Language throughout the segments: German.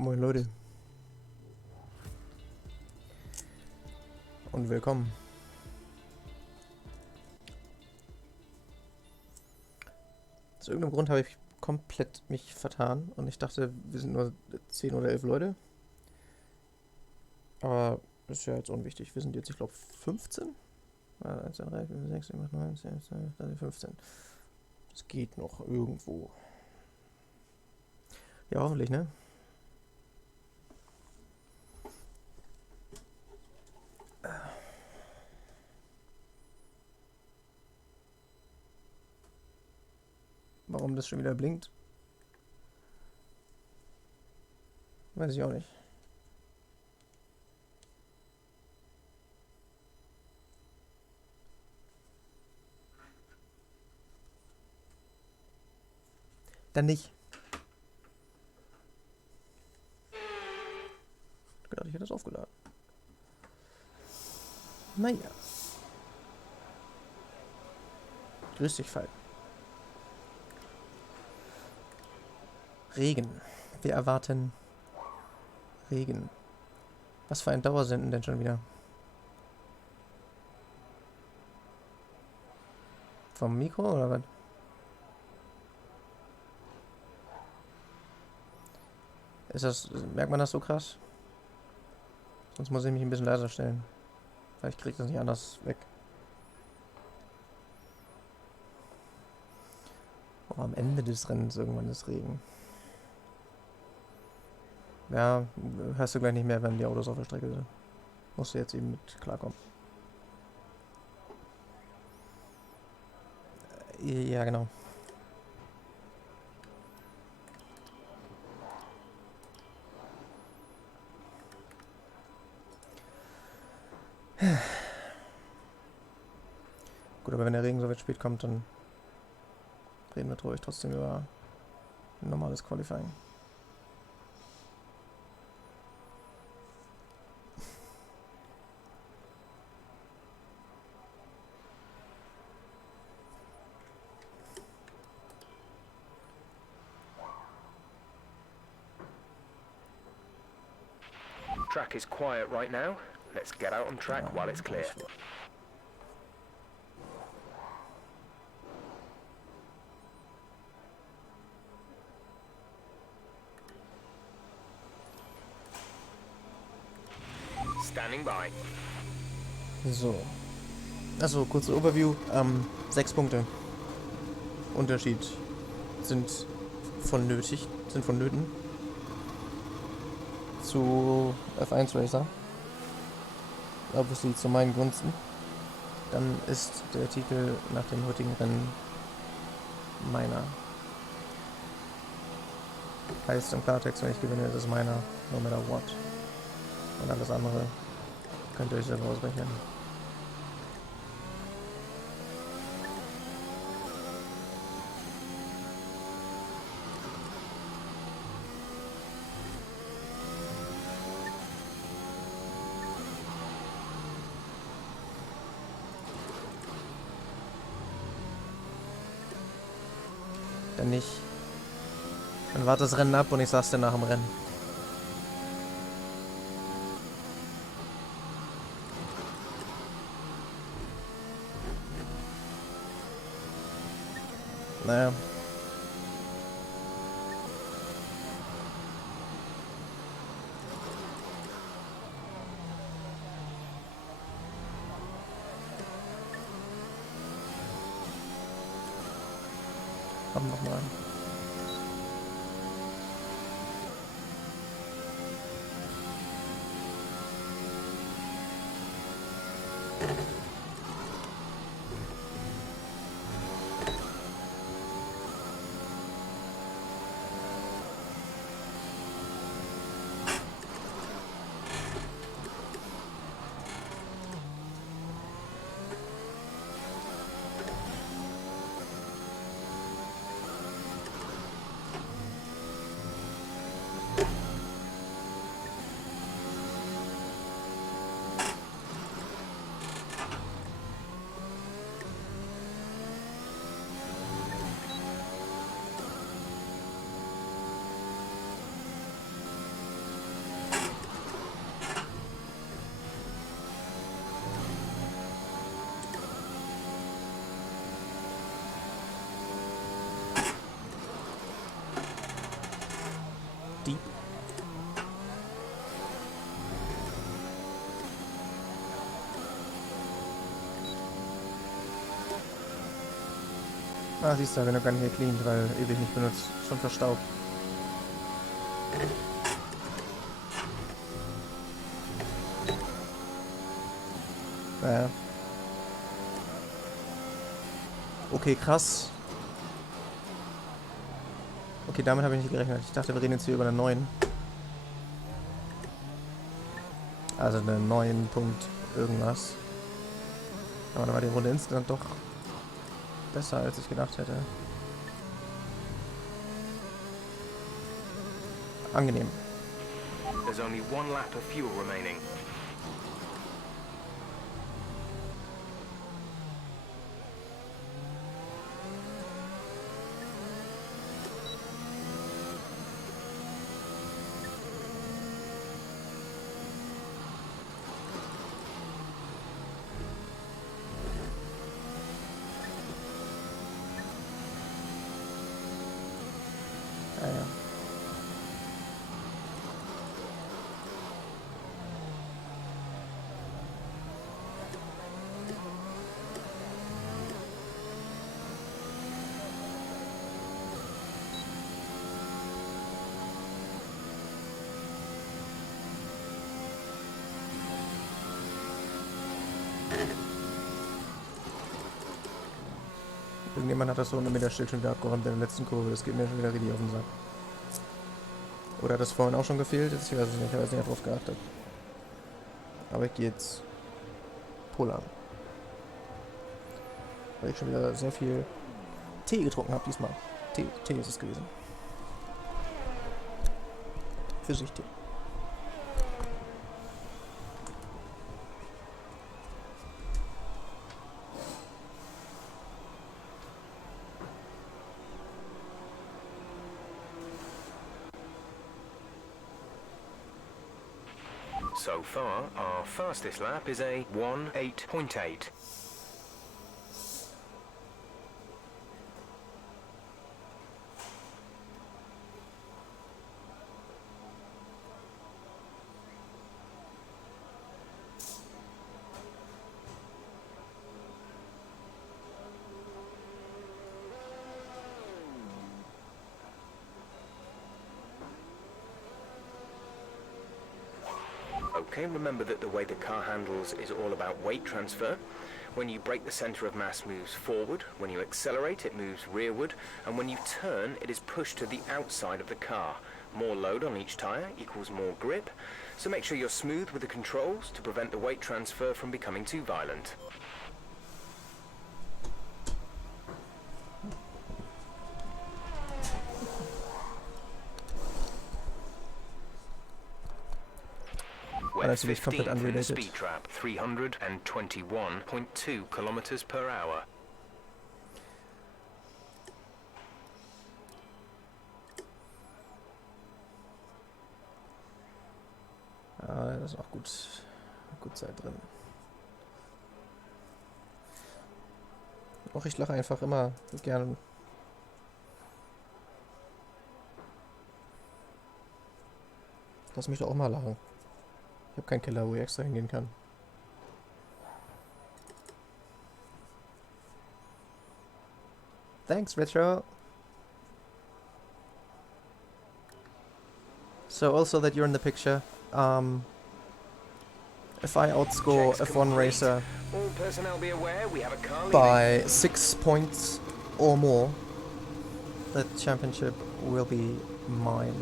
Moin Leute. Und willkommen. Aus irgendeinem Grund habe ich komplett mich vertan und ich dachte, wir sind nur 10 oder 11 Leute. Aber ist ja jetzt unwichtig. Wir sind jetzt, ich glaube, 15? 1, 2, 3, 4, 6, 7, 8, 9, 10, 12, 13, 15. Das geht noch irgendwo. Ja, hoffentlich, ne? Warum das schon wieder blinkt? Weiß ich auch nicht. Dann nicht. Ich dachte, ich hätte das aufgeladen. Naja. Grüß dich, Fall. Regen. Wir erwarten Regen. Was für ein Dauersenden denn schon wieder? Vom Mikro oder was? Merkt man das so krass? Sonst muss ich mich ein bisschen leiser stellen. Vielleicht kriege ich das nicht anders weg. Oh, am Ende des Rennens irgendwann ist Regen. Ja, hörst du gleich nicht mehr, wenn die Autos auf der Strecke sind. Musst du jetzt eben mit klarkommen. Ja, genau. Gut, aber wenn der Regen so weit spät kommt, dann reden wir ruhig trotzdem über ein normales Qualifying. Track is quiet right now. Let's get out on track while it's clear. Standing by. So. Also, kurze Overview. 6 Punkte Unterschied sind vonnöten zu F1 Racer. Obviously zu meinen Gunsten. Dann ist der Titel nach dem heutigen Rennen meiner. Heißt im Klartext, wenn ich gewinne, ist es meiner, no matter what. Und alles andere könnt ihr euch selber ausrechnen. Dann nicht. Dann warte das Rennen ab und ich sag's dir nach dem Rennen. Naja. Komm noch mal. Ah, siehst du, wenn er gar nicht gecleant, weil ewig nicht benutzt. Schon verstaubt. Naja. Okay, krass. Okay, damit habe ich nicht gerechnet. Ich dachte, wir reden jetzt hier über eine 9. Also eine 9 Punkt irgendwas. Aber dann war die Runde insgesamt doch besser, als ich gedacht hätte. Angenehm. There's only one lap of fuel remaining. Ja, ja. Irgendjemand hat das so unter mir der Schild schon wieder abgeräumt in der letzten Kurve. Das geht mir schon wieder richtig auf den Sack. Oder hat das vorhin auch schon gefehlt? Ich weiß es nicht, ich habe jetzt nicht drauf geachtet. Aber ich gehe jetzt pullern. Weil ich schon wieder sehr viel Tee getrunken habe diesmal. Tee ist es gewesen. Pfirsichtee. So far, our fastest lap is a 1:08.8. Okay, remember that the way the car handles is all about weight transfer. When you brake, the center of mass moves forward. When you accelerate, it moves rearward. And when you turn, it is pushed to the outside of the car. More load on each tire equals more grip. So make sure you're smooth with the controls to prevent the weight transfer from becoming too violent. We're Natürlich komplett 15th in the unrelated. speed trap, 321.2 kilometers per hour. Ah, da ist auch gut Zeit drin. Och, ich lache einfach immer gerne. Lass mich doch auch mal lachen. Ich habe keinen Keller, wo ich extra hingehen kann. Thanks, Retro. So also that you're in the picture, if I outscore Checks F1 complete. racer All personnel be aware we have a car leaving. by 6 points or more, the championship will be mine.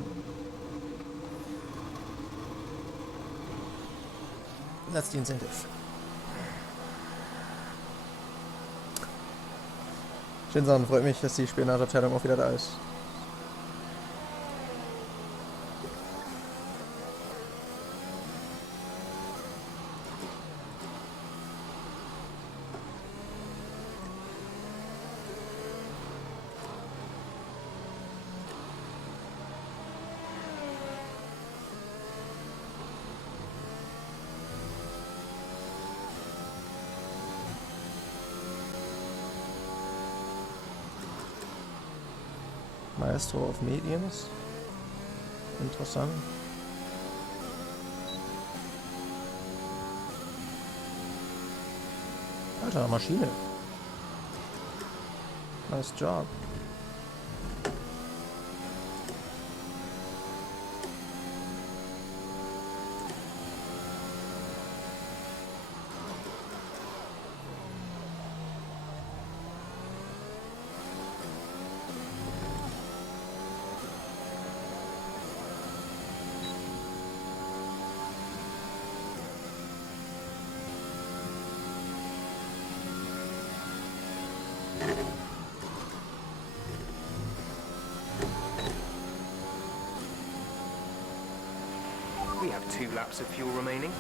That's the incentive. Shinsan, freut mich, dass die Spionageabteilung auch wieder da ist. Maestro auf Mediums. Interessant. Alter, Maschine. Nice job. We have 2 laps of fuel remaining.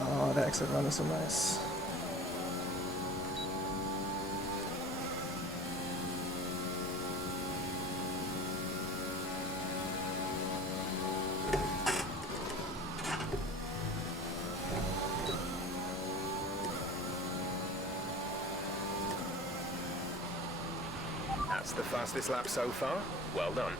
Oh, der exit run is so nice. That's the fastest lap so far. Well done.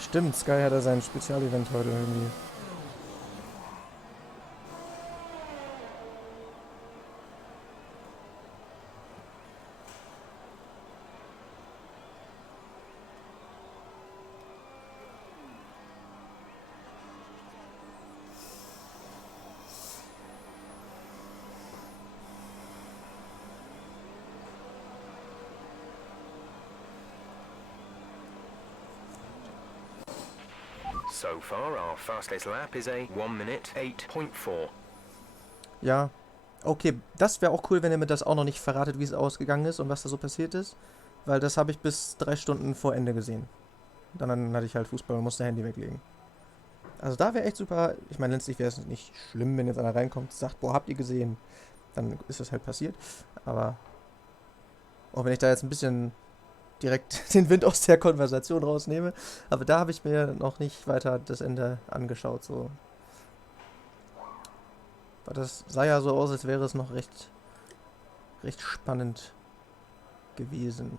Stimmt, Sky hat ja sein Spezialevent heute irgendwie. So far, our fastest lap is a 1 minute 8.4. Ja. Okay, das wäre auch cool, wenn ihr mir das auch noch nicht verratet, wie es ausgegangen ist und was da so passiert ist. Weil das habe ich bis 3 Stunden vor Ende gesehen. Dann hatte ich halt Fußball und musste Handy weglegen. Also da wäre echt super. Ich meine, letztlich wäre es nicht schlimm, wenn jetzt einer reinkommt und sagt, boah, habt ihr gesehen? Dann ist das halt passiert. Aber auch wenn ich da jetzt ein bisschen direkt den Wind aus der Konversation rausnehme. Aber da habe ich mir noch nicht weiter das Ende angeschaut. So. Aber das sah ja so aus, als wäre es noch recht spannend gewesen.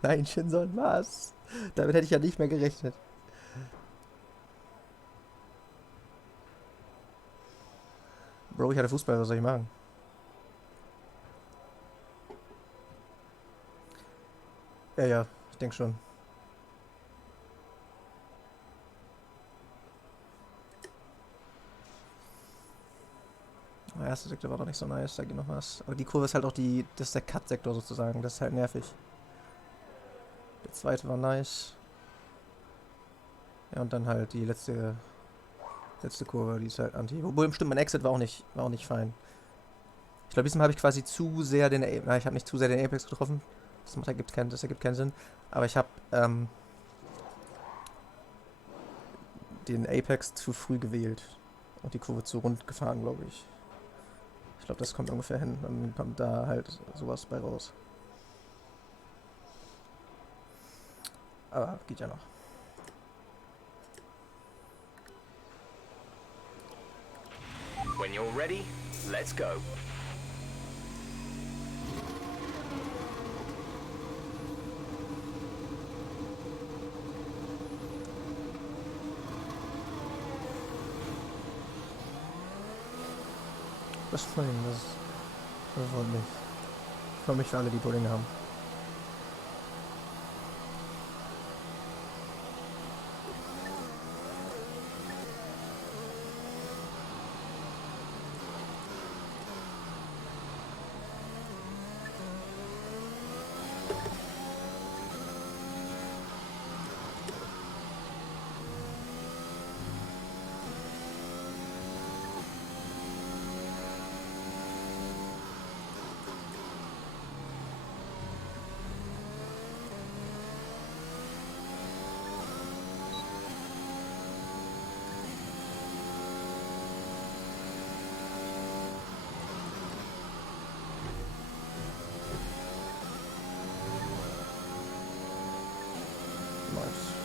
Nein, Shinson, was? Damit hätte ich ja nicht mehr gerechnet. Bro, ich hatte Fußball, was soll ich machen? Ja, ich denke schon. Der erste Sektor war doch nicht so nice, da geht noch was. Aber die Kurve ist halt auch das ist der Cut-Sektor sozusagen, das ist halt nervig. Der zweite war nice. Ja, und dann halt die letzte Letzte Kurve, die ist halt anti. Obwohl, stimmt, mein Exit war auch nicht fein. Ich glaube, diesmal habe ich quasi zu sehr den ich habe nicht zu sehr den Apex getroffen. Das ergibt keinen Sinn. Aber ich habe den Apex zu früh gewählt. Und die Kurve zu rund gefahren, glaube ich. Ich glaube, das kommt ungefähr hin. Dann kommt da halt sowas bei raus. Aber geht ja noch. When you're ready, let's go. Das freut mich. Das freut mich. Ich freue mich für alle, die Pudding haben. Nice.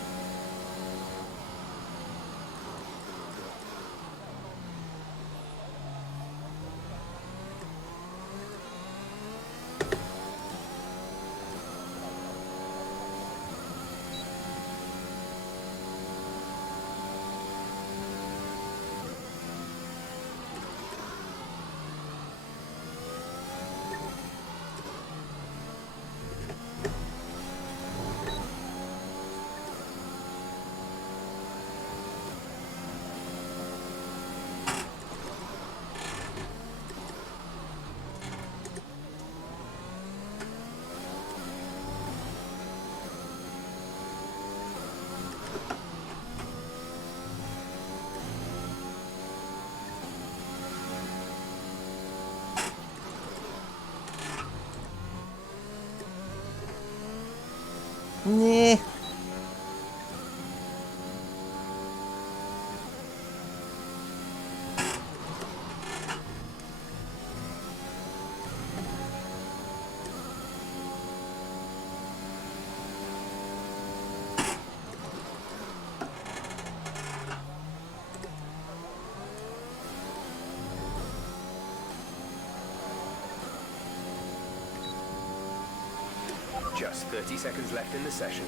Nee. Just 30 seconds left in the session.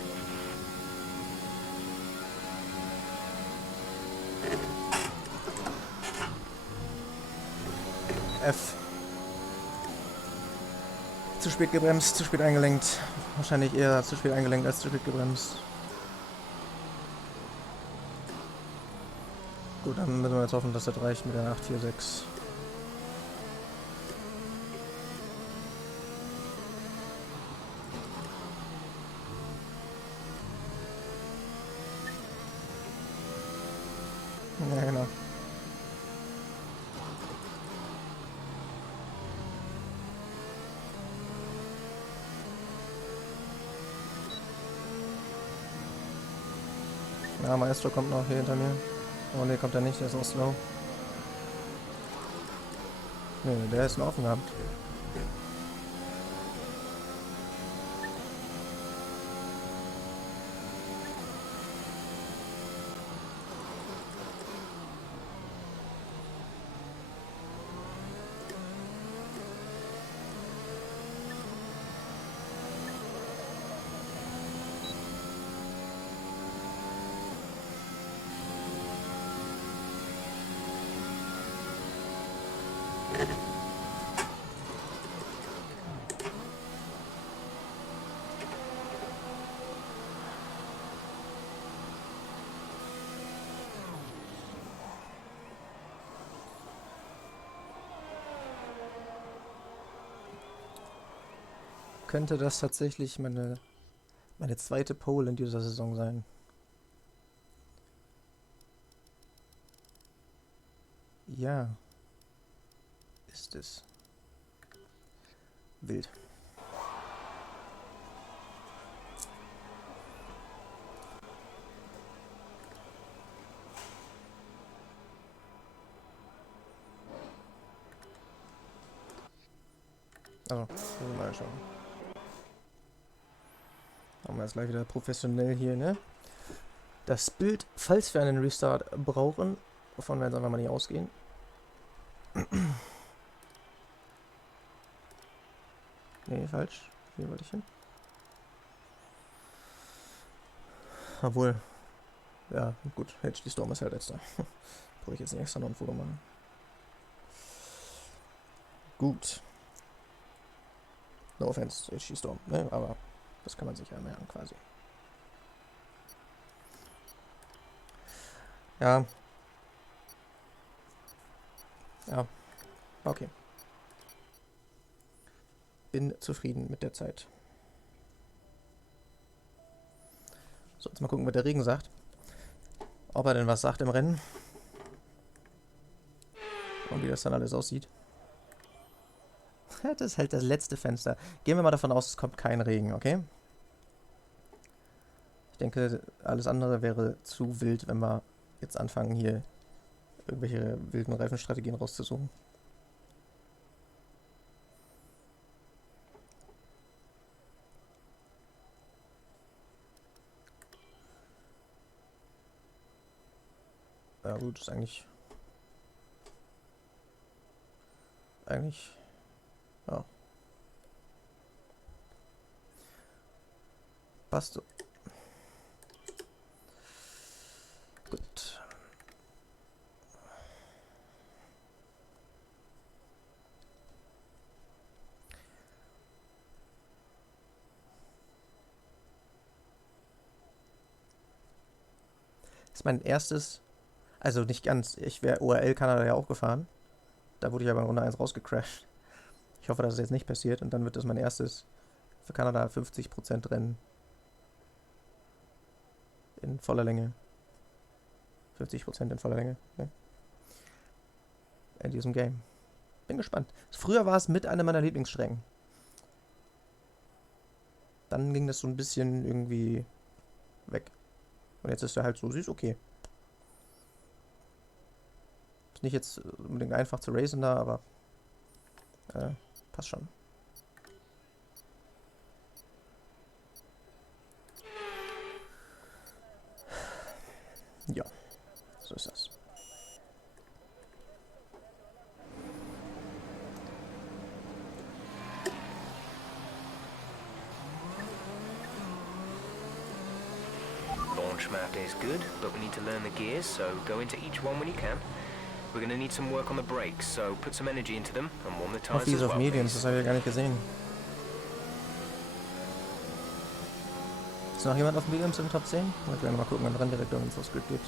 F. Zu spät gebremst, zu spät eingelenkt. Wahrscheinlich eher zu spät eingelenkt als zu spät gebremst. Gut, dann müssen wir jetzt hoffen, dass das reicht mit der 846. Ja, genau. Ja, Maestro kommt noch hier hinter mir. Oh ne, kommt er nicht, der ist auch slow. Ne, der ist noch offen gehabt. Könnte das tatsächlich meine zweite Pole in dieser Saison sein. Ja. Ist es. Wild. Also, mal schauen. Machen wir jetzt gleich wieder professionell hier, ne? Das Bild, falls wir einen Restart brauchen, wovon wir jetzt einfach mal nicht ausgehen. Nee, falsch. Hier wollte ich hin. Obwohl, ja, gut, HD Storm ist halt letzter. Brauche ich jetzt nicht extra noch ein Foto machen. Gut. No offense, HD Storm, ne? Aber das kann man sich ja merken, quasi. Ja. Ja. Okay. Bin zufrieden mit der Zeit. So, jetzt mal gucken, was der Regen sagt. Ob er denn was sagt im Rennen. Und wie das dann alles aussieht. Das ist halt das letzte Fenster. Gehen wir mal davon aus, es kommt kein Regen, okay? Ich denke, alles andere wäre zu wild, wenn wir jetzt anfangen, hier irgendwelche wilden Reifenstrategien rauszusuchen. Ja gut, ist eigentlich... Ja. Passt so. Gut. Das ist mein erstes... Also nicht ganz. Ich wäre ORL Kanada ja auch gefahren. Da wurde ich aber in Runde 1 rausgecrashed. Ich hoffe, dass es jetzt nicht passiert. Und dann wird das mein erstes für Kanada 50% Rennen. In voller Länge. 50% in voller Länge. Ja. In diesem Game. Bin gespannt. Früher war es mit einer meiner Lieblingsstrecken. Dann ging das so ein bisschen irgendwie weg. Und jetzt ist er halt so, sie ist okay. Ist nicht jetzt unbedingt einfach zu racen da, aber passt schon. Ja, so ist das. Launch map is good, but we need to learn the gears, so go into each one when you can. We're going to need some work on the brakes, so put some energy into them and warm the tires as Auf well. Mediums, das habe ich ja gar nicht gesehen. Ist noch jemand auf Mediums in den Top 10? Ich werde mal gucken, wenn Renndirektor uns das Glück gibt.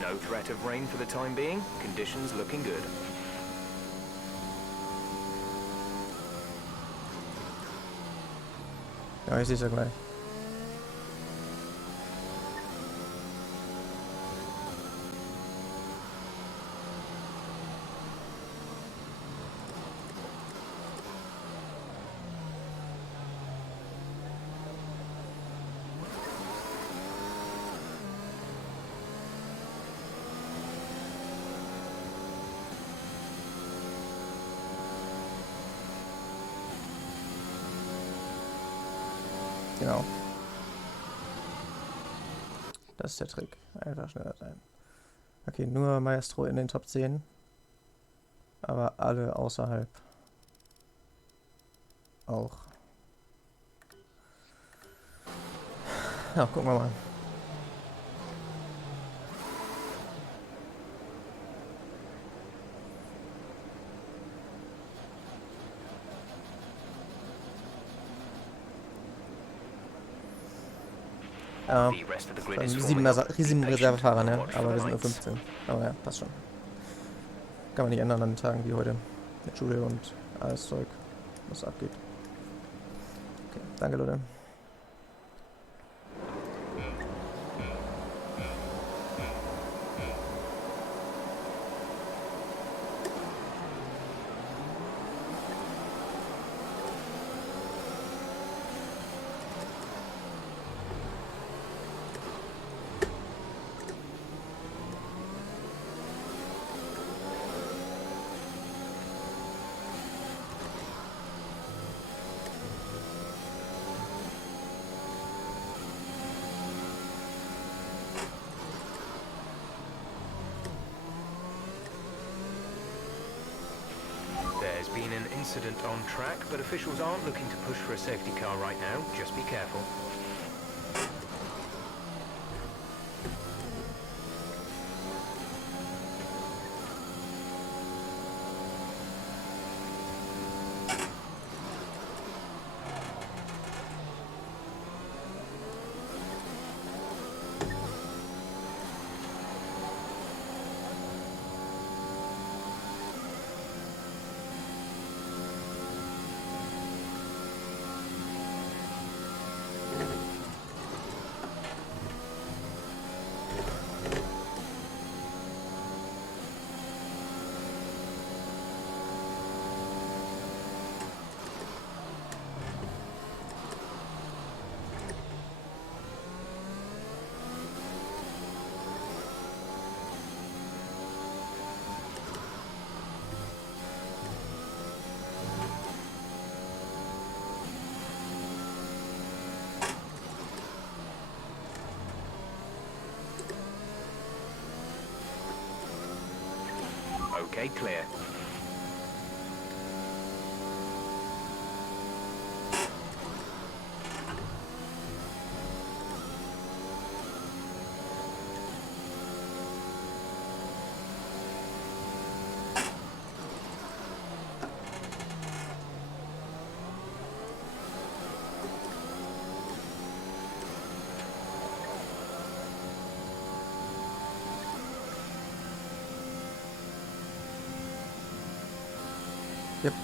No threat of rain for the time being. Conditions looking good. Ja, ich sehe es ja gleich. Genau. Das ist der Trick. Einfach schneller sein. Okay, nur Maestro in den Top 10. Aber alle außerhalb auch. Ja, gucken wir mal. Ja, 7 Reservefahrer, ne? Aber wir sind nur 15. Aber ja, passt schon. Kann man nicht ändern an Tagen wie heute. Mit Schule und alles Zeug, was abgeht. Okay, danke Leute. There's been an incident on track, but officials aren't looking to push for a safety car right now. Just be careful. Okay, clear. Yep.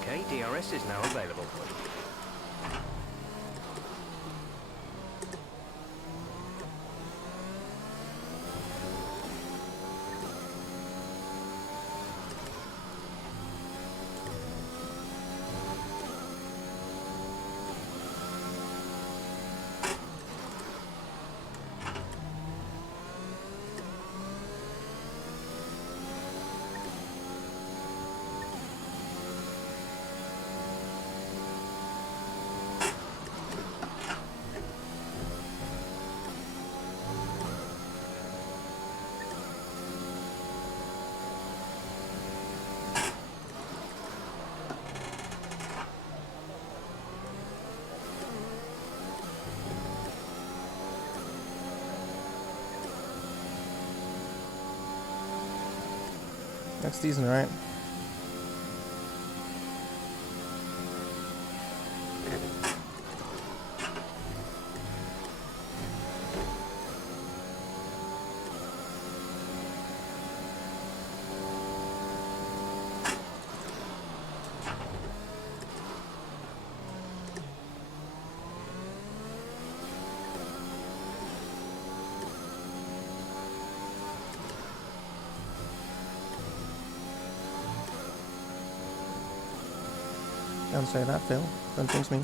Okay, DRS is now available. That's decent, right? Don't say that, Phil. Don't jinx me.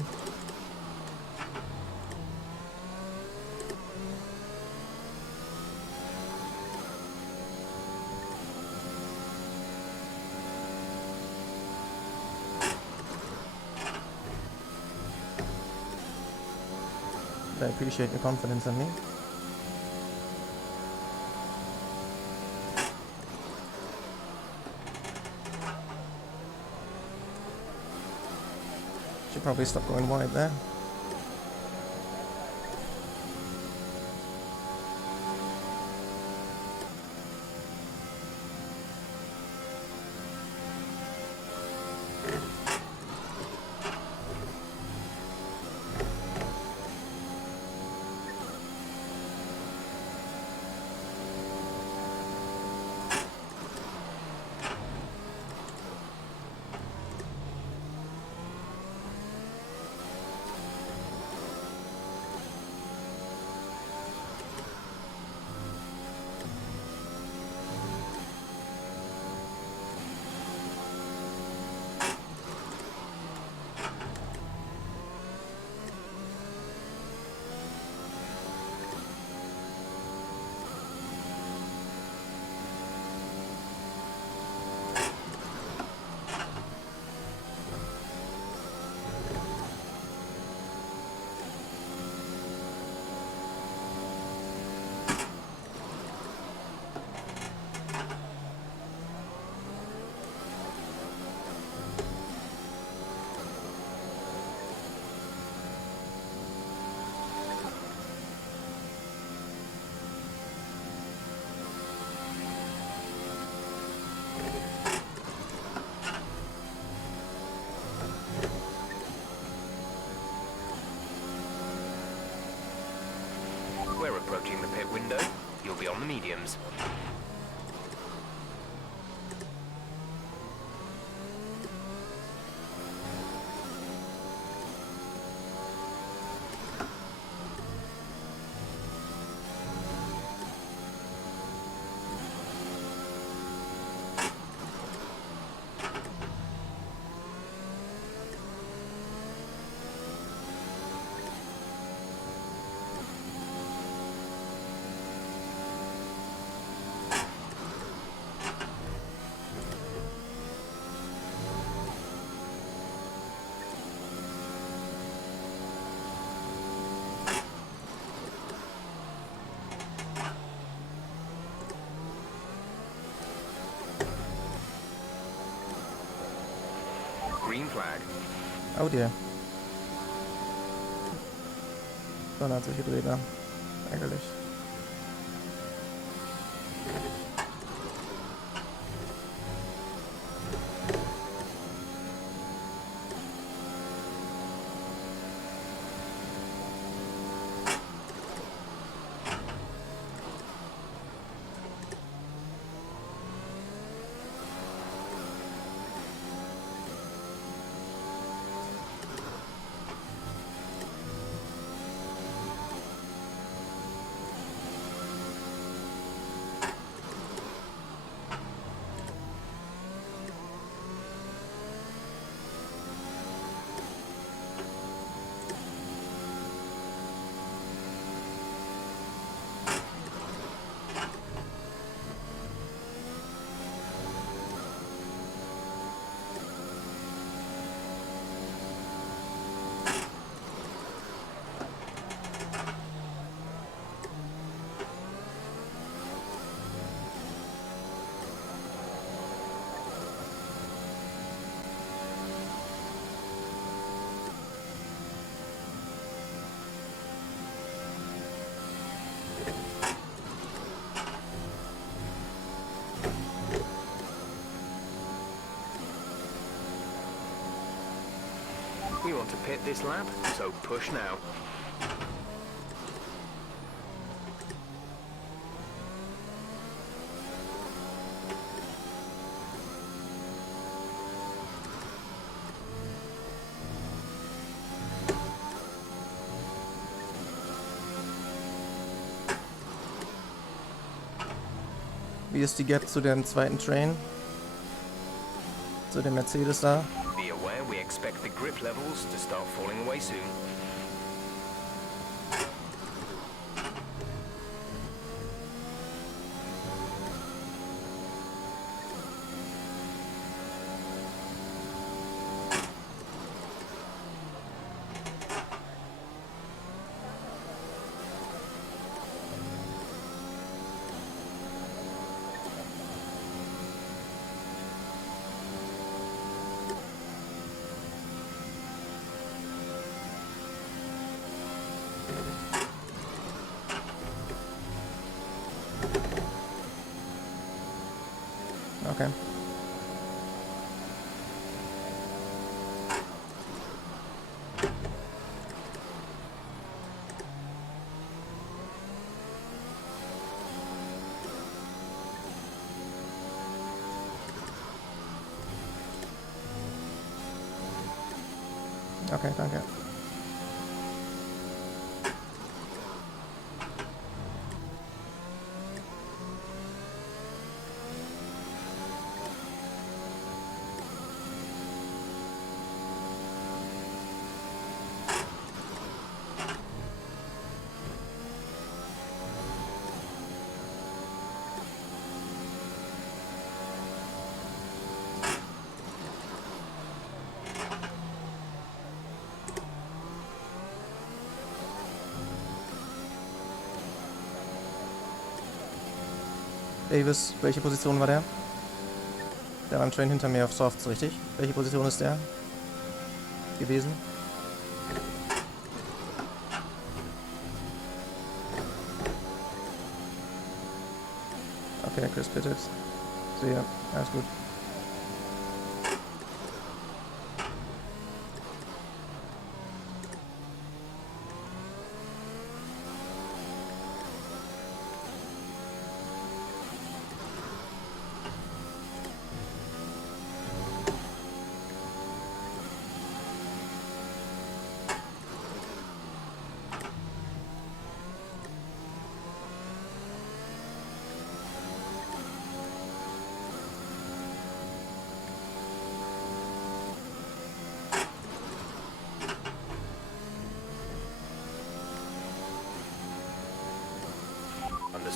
But I appreciate your confidence in me. Should probably stop going wide there. the mediums. Green flag. Oh dear. 290 gedreht, ne? Ärgerlich. We want to pit this lap, so push now. Wie ist die Gap zu dem zweiten Train? Zu dem Mercedes da? Be aware we expect the grip levels to start falling away soon. Okay. Okay, danke. Davis, welche Position war der? Der war ein Train hinter mir auf Softs, richtig? Welche Position ist der gewesen? Okay, Chris pittet. Sehe, alles gut.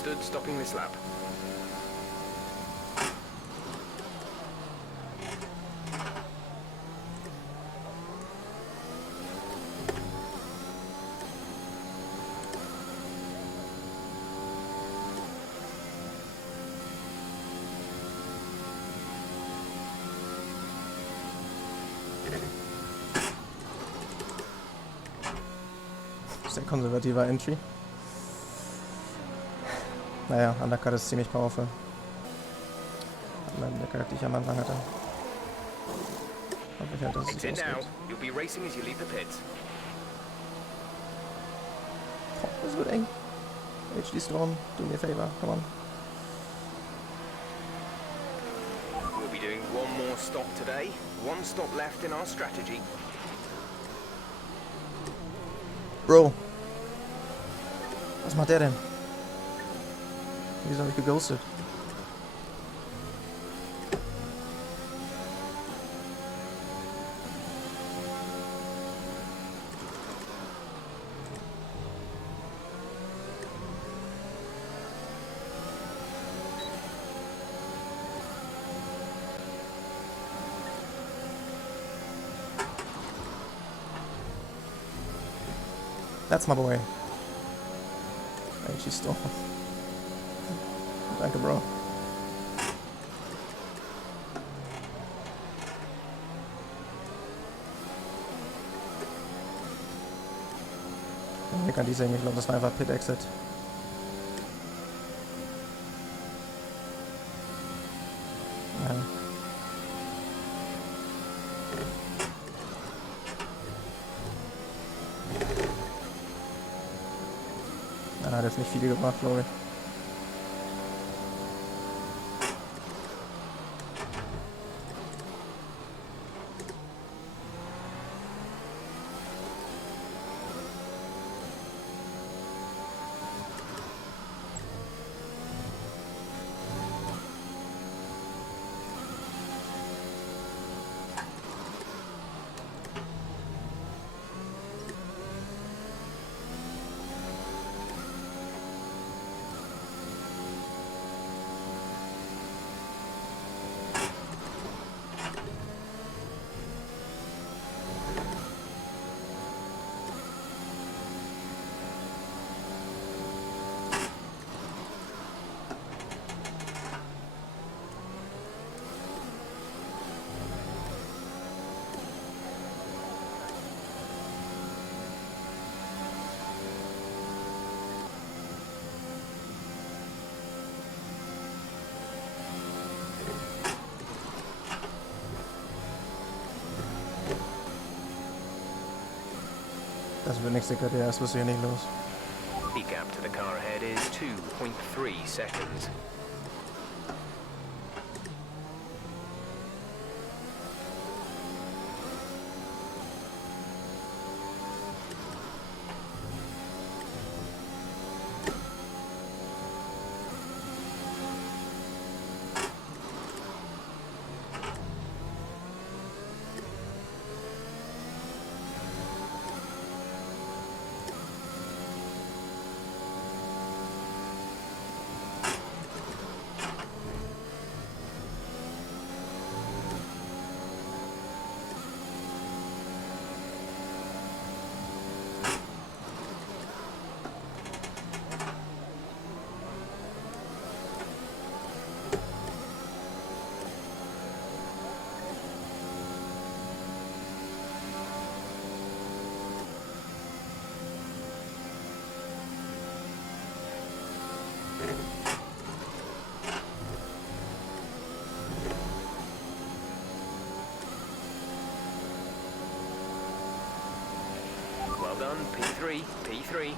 Understood, stopping this lap. Sehr konservativer Entry. Naja, Undercut ist ziemlich powerful. An der Charakter, die ich am Anfang hatte. Hoffe ich halt, dass es Exit nicht now. ausgeht. You'll be racing as you leave the pits. Oh, das wird eng. HD Storm, do me a favor, come on. We'll be doing one more stop today. One stop left in our strategy. Bro. Was macht der denn? Wieso habe ich geghostet? That's my boy. HG Storm. Danke, Bro. Hier kann die sehen, ich glaube, das war einfach Pit Exit. Ja. Hat jetzt nicht viel gebracht, glaube ich. Das wird nichts, Digga, das wirst du hier nicht los. The gap to the car ahead is 2.3 seconds. Well done, P3, P3.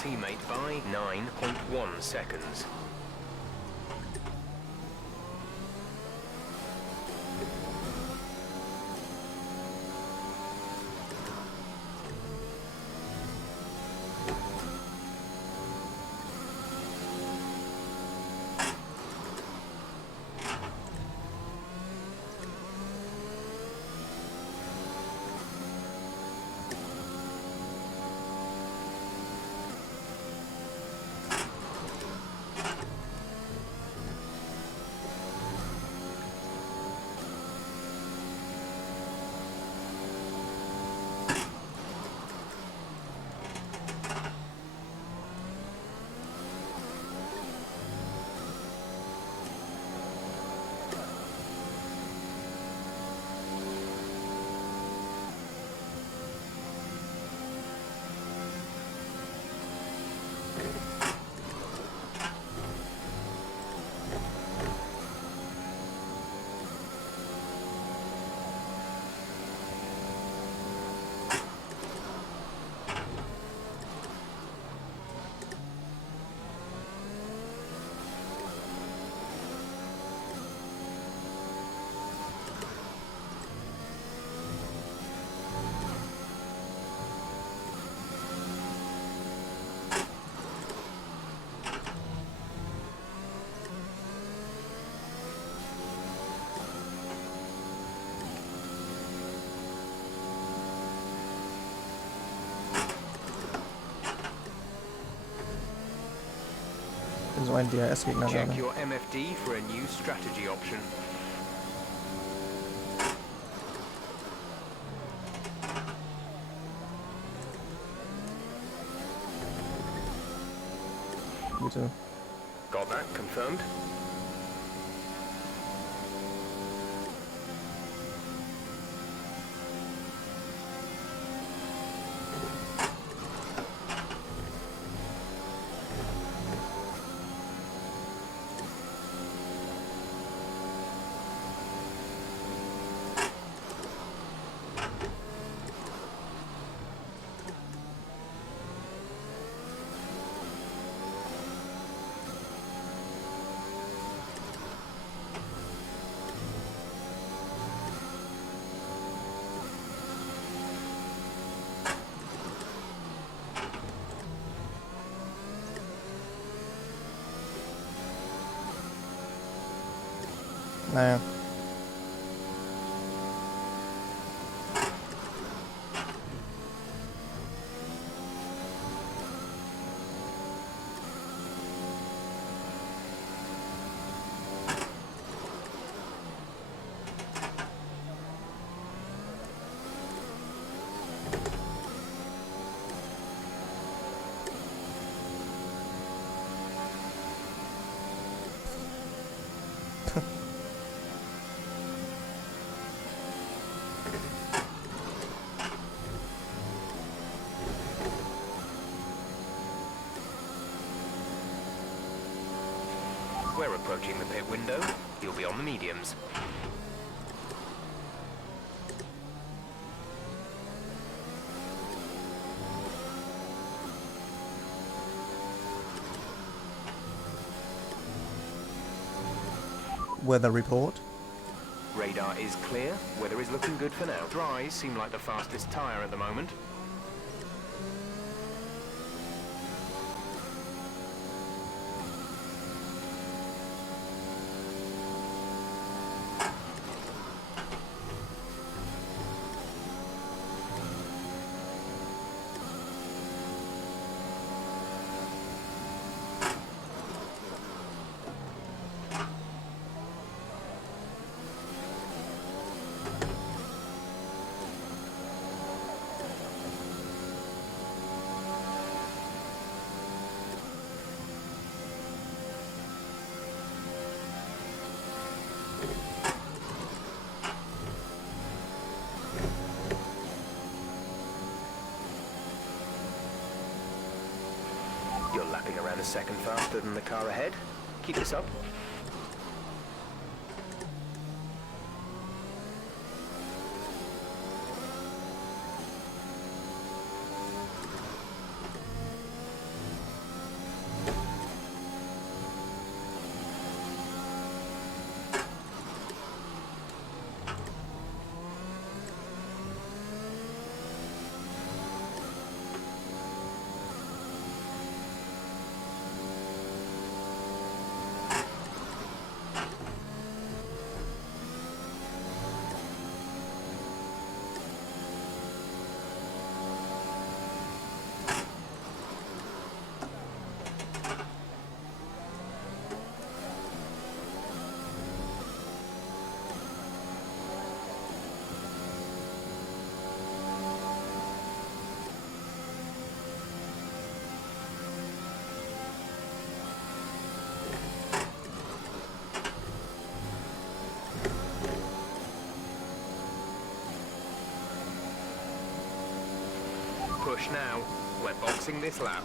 teammate by 9.1 seconds. Bin so ein DRS-Gegner Check gerade. your MFD for a new strategy option. Bitte. Got that confirmed? Naja. We're approaching the pit window. You'll be on the mediums. Weather report. Radar is clear. Weather is looking good for now. Dries seem like the fastest tyre at the moment. You're lapping around a second faster than the car ahead. Keep this up. push now. We're boxing this lap.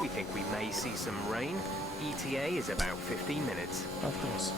We think we may see some rain. ETA is about 15 minutes. Auf geht's.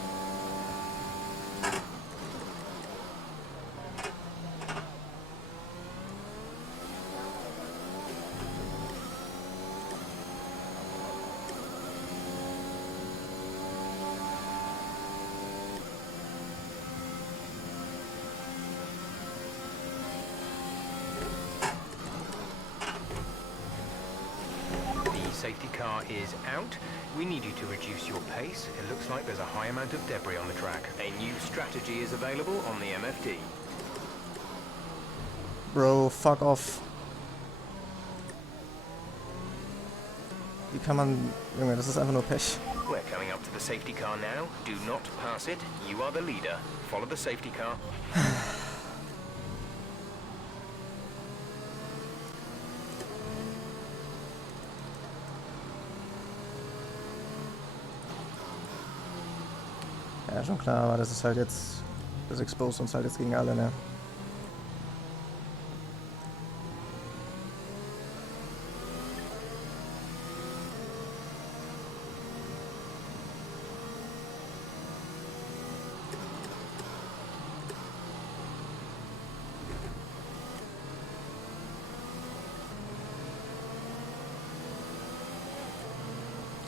Safety car is out. We need you to reduce your pace. It looks like there's a high amount of debris on the track. A new strategy is available on the MFD. Bro, fuck off. Wie kann man... Junge, das ist einfach nur Pech. We're coming up to the safety car now. Do not pass it. You are the leader. Follow the safety car. Ja, schon klar, aber das ist halt jetzt... Das exposed uns halt jetzt gegen alle, ne?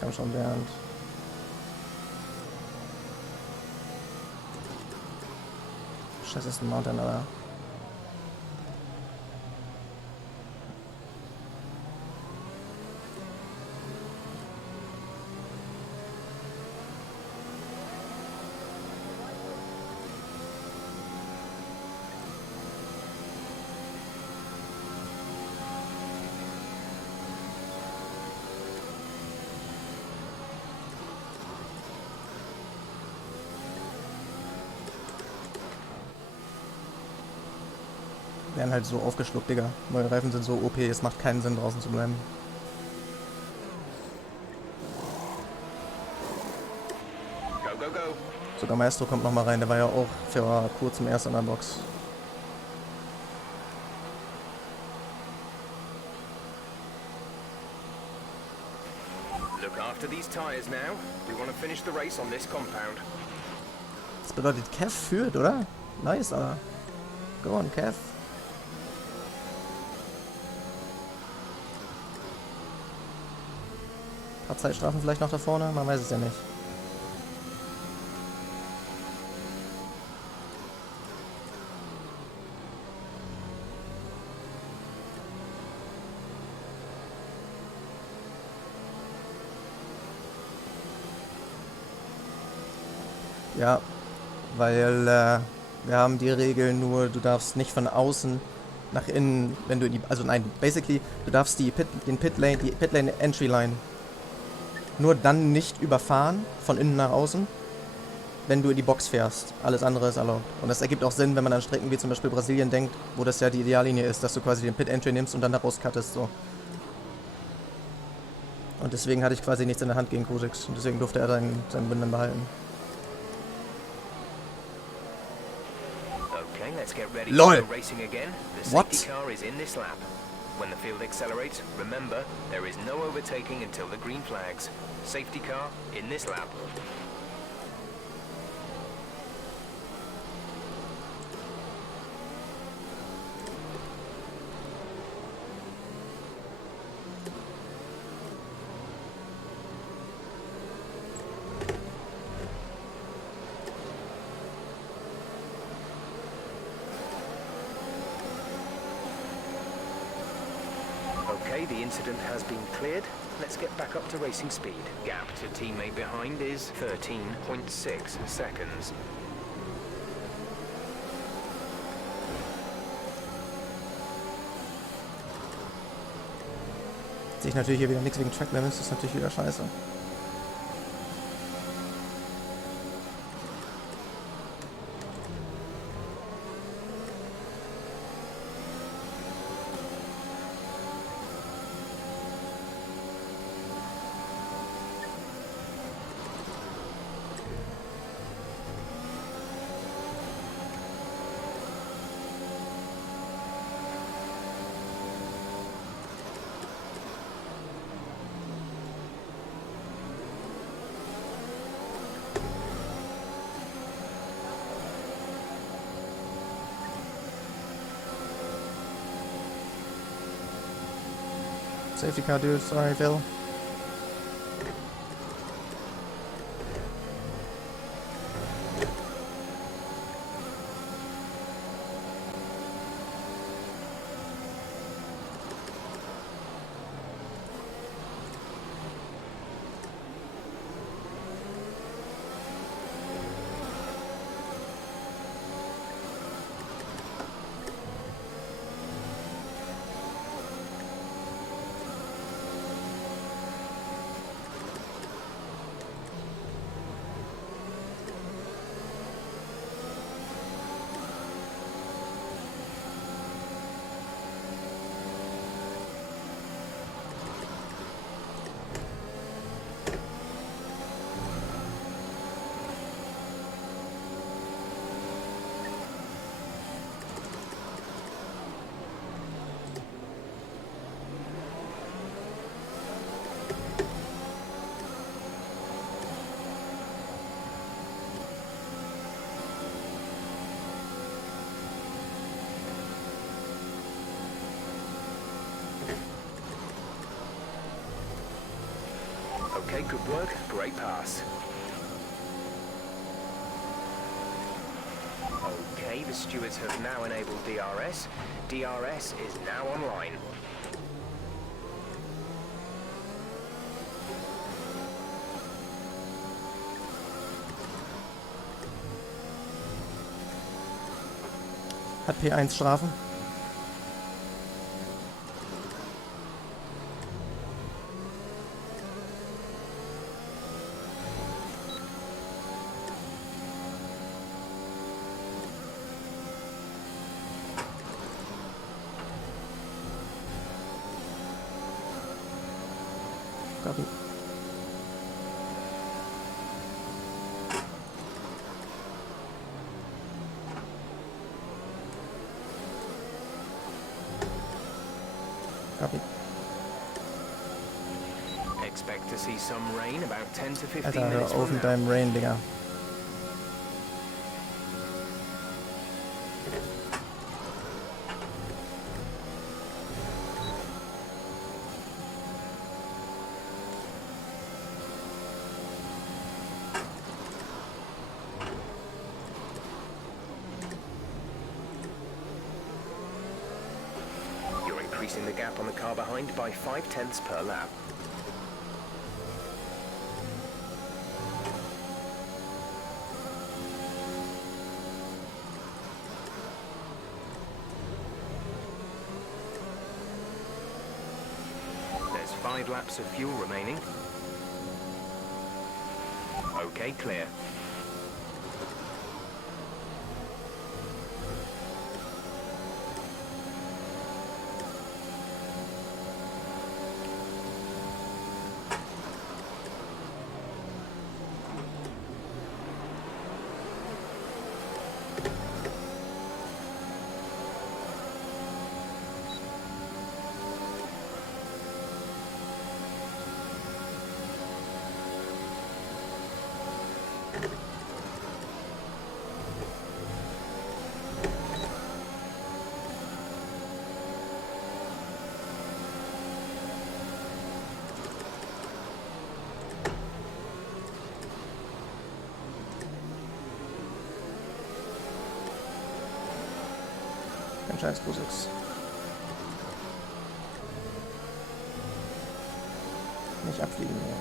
Komm schon, Bernd. Scheiße, ist ein Mountain, aber... werden halt so aufgeschluckt, Digga. Neue Reifen sind so OP, es macht keinen Sinn, draußen zu bleiben. Go, go, go. Sogar Maestro kommt nochmal rein, der war ja auch für kurzem erst in der Box. Look after these tires now. We want to finish the race on this compound. Das bedeutet, Kev führt, oder? Nice, aber... Go on, Kev. Ein paar Zeitstrafen vielleicht noch da vorne, man weiß es ja nicht. Ja, weil wir haben die Regel nur, du darfst nicht von außen nach innen, wenn du in die, also nein, basically, du darfst die Pitlane Entry Line nur dann nicht überfahren, von innen nach außen, wenn du in die Box fährst. Alles andere ist erlaubt. Und das ergibt auch Sinn, wenn man an Strecken wie zum Beispiel Brasilien denkt, wo das ja die Ideallinie ist, dass du quasi den Pit Entry nimmst und dann daraus cuttest, so. Und deswegen hatte ich quasi nichts in der Hand gegen Kusix und deswegen durfte er seinen Win dann behalten. Okay, let's get ready LOL. for racing again. The What? safety car is in this lap. When the field accelerates, remember, there is no overtaking until the green flags. Safety car in this lap. Okay, the incident has been cleared. Let's get back up to racing speed. Gap to teammate behind is 13.6 seconds. Sehe ich natürlich hier wieder nichts wegen Track Limits, das ist natürlich wieder scheiße. Safety car, dude. Sorry, Phil. Okay, good work. Great pass. Okay, the stewards have now enabled DRS. DRS is now online. Hat P1 Strafen? Copy. Copy. Expect to see some rain about 10 to 15 Alter, minutes hör auf from mit now. deinem Rain, Digga. You're increasing the gap on the car behind by 0.5 per lap. There's 5 laps of fuel remaining. Okay, clear. Ein scheiß Busix. Nicht abfliegen hier.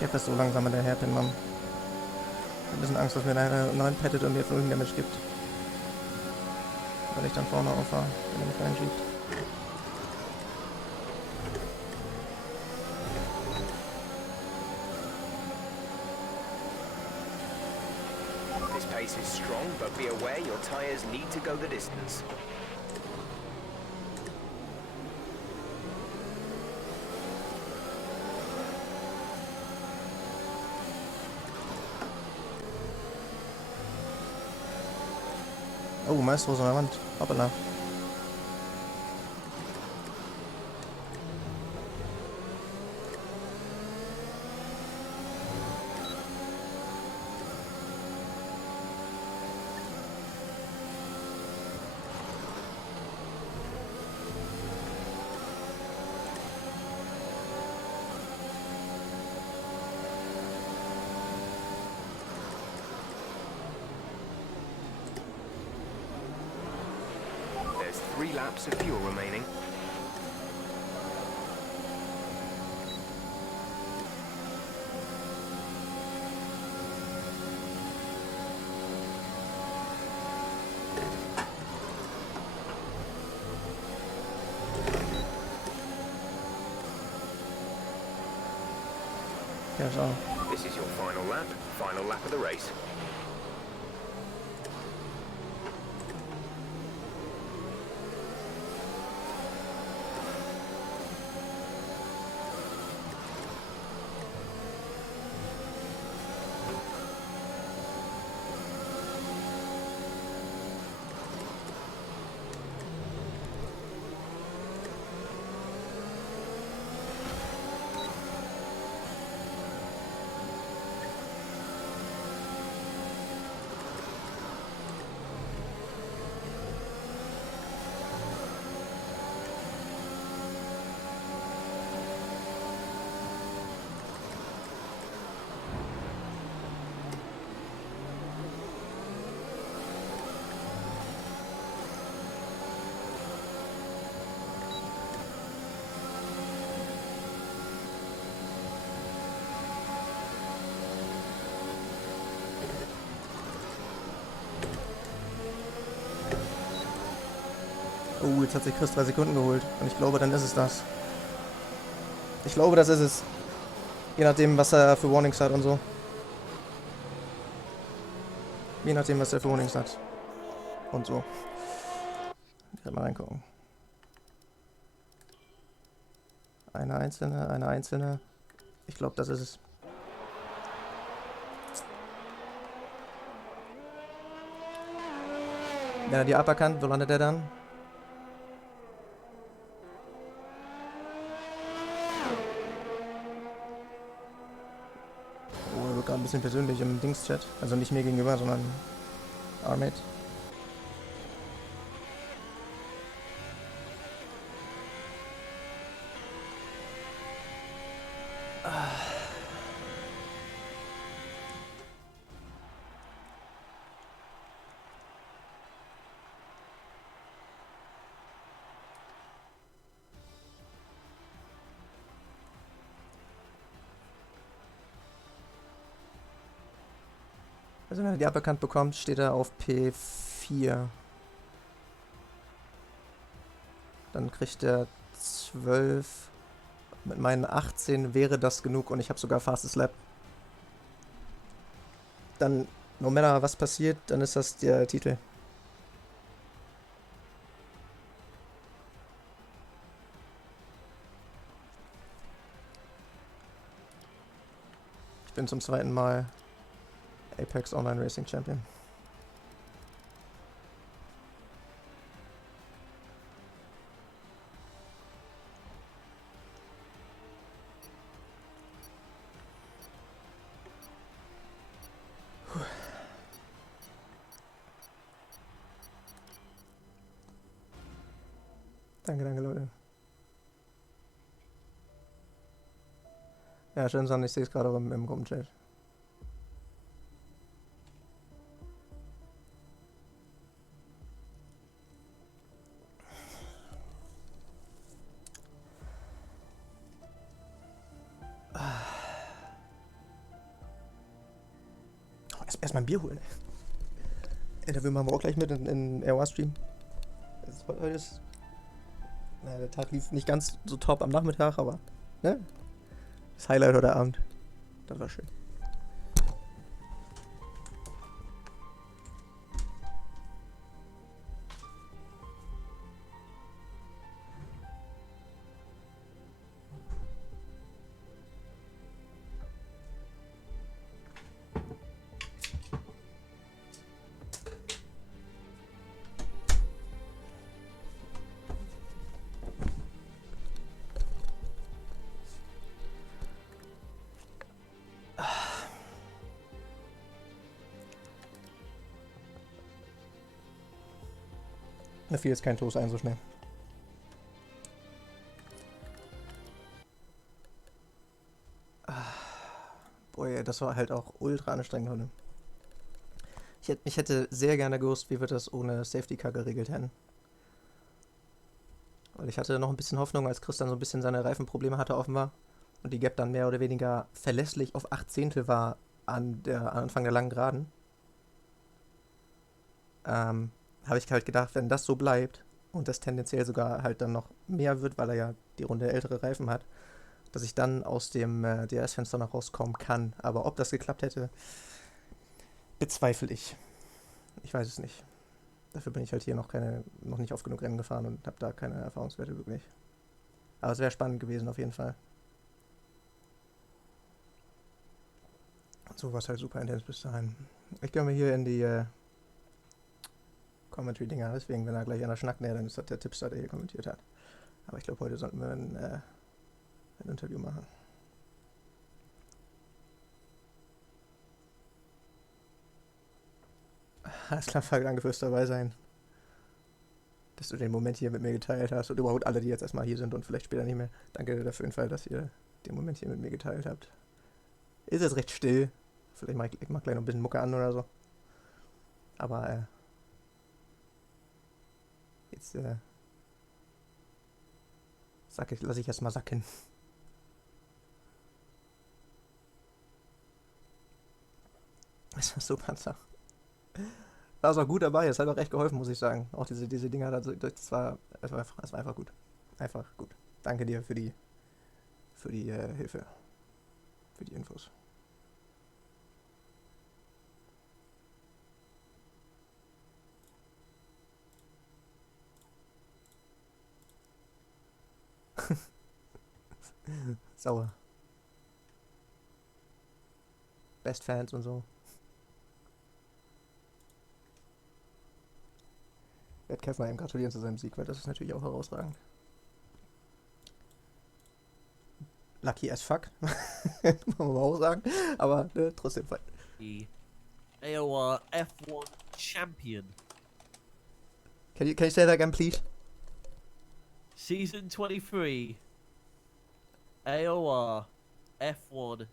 Jetzt ist so langsam der Hairpin, Mann. Ich hab ein bisschen Angst, dass mir da ein Patted und mir Fluid Damage gibt. Weil ich dann vorne auffahre, wenn er mich reinschiebt. This pace is strong, but be aware your tires need to go the distance. Oh, Maestros an der Wand. Hoppala. There's 3 laps of fuel remaining. Ja, schau. This is your final lap of the race. Oh, jetzt hat sich Chris 3 Sekunden geholt. Und ich glaube, dann ist es das. Ich glaube, das ist es. Je nachdem, was er für Warnings hat und so. Je nachdem, was er für Warnings hat. Und so. Ich werde mal reingucken. Eine einzelne. Ich glaube, das ist es. Wenn er die aberkannt, wo landet er dann? Oh, er wird gerade ein bisschen persönlich im Dings-Chat. Also nicht mir gegenüber, sondern Armate. Also wenn er die aberkannt bekommt, steht er auf P4. Dann kriegt er 12. Mit meinen 18 wäre das genug und ich habe sogar Fastest Lap. Dann, no matter was passiert, dann ist das der Titel. Ich bin zum 2. Mal Apex Online Racing Champion. Danke, Leute. Ja, schön, sondern ich sehe es gerade auch im Gruppenchat. Erstmal ein Bier holen. Ja, da will man auch gleich mit in AOR Stream. Heute ist. Naja, der Tag lief nicht ganz so top am Nachmittag, aber. Ne? Das Highlight heute Abend. Das war schön. Da fiel jetzt kein Toast ein so schnell. Boah, das war halt auch ultra anstrengend heute. Ich hätte sehr gerne gewusst, wie wir das ohne Safety Car geregelt hätten. Weil ich hatte noch ein bisschen Hoffnung, als Chris dann so ein bisschen seine Reifenprobleme hatte offenbar und die Gap dann mehr oder weniger verlässlich auf 8 Zehntel war an Anfang der langen Geraden. Habe ich halt gedacht, wenn das so bleibt und das tendenziell sogar halt dann noch mehr wird, weil er ja die Runde ältere Reifen hat, dass ich dann aus dem DRS-Fenster noch rauskommen kann. Aber ob das geklappt hätte, bezweifle ich. Ich weiß es nicht. Dafür bin ich halt hier noch nicht oft genug Rennen gefahren und habe da keine Erfahrungswerte wirklich. Aber es wäre spannend gewesen auf jeden Fall. So war es halt super intens bis dahin. Ich gehe mal hier in die Commentary-Dinger, deswegen, wenn er gleich einer schnackt, dann ist das der Tipster, der hier kommentiert hat. Aber ich glaube, heute sollten wir ein Interview machen. Alles klar, danke fürs dabei sein. Dass du den Moment hier mit mir geteilt hast und überhaupt alle, die jetzt erstmal hier sind und vielleicht später nicht mehr. Danke dafür, auf jeden Fall, dass ihr den Moment hier mit mir geteilt habt. Ist jetzt recht still. Vielleicht mach ich gleich noch ein bisschen Mucke an oder so. Aber jetzt lasse ich erstmal sacken. Das war super. War es auch gut dabei, es hat auch echt geholfen, muss ich sagen. Auch diese Dinger, das war einfach gut. Einfach gut. Danke dir für die Hilfe. Für die Infos. Sauer. Best Fans und so. Ich werde Kev mal eben gratulieren zu seinem Sieg, weil das ist natürlich auch herausragend. Lucky as fuck. Muss man auch sagen. Aber trotzdem fein. The AOR F1 champion. Can you say that again, please? Season 23. AOR F1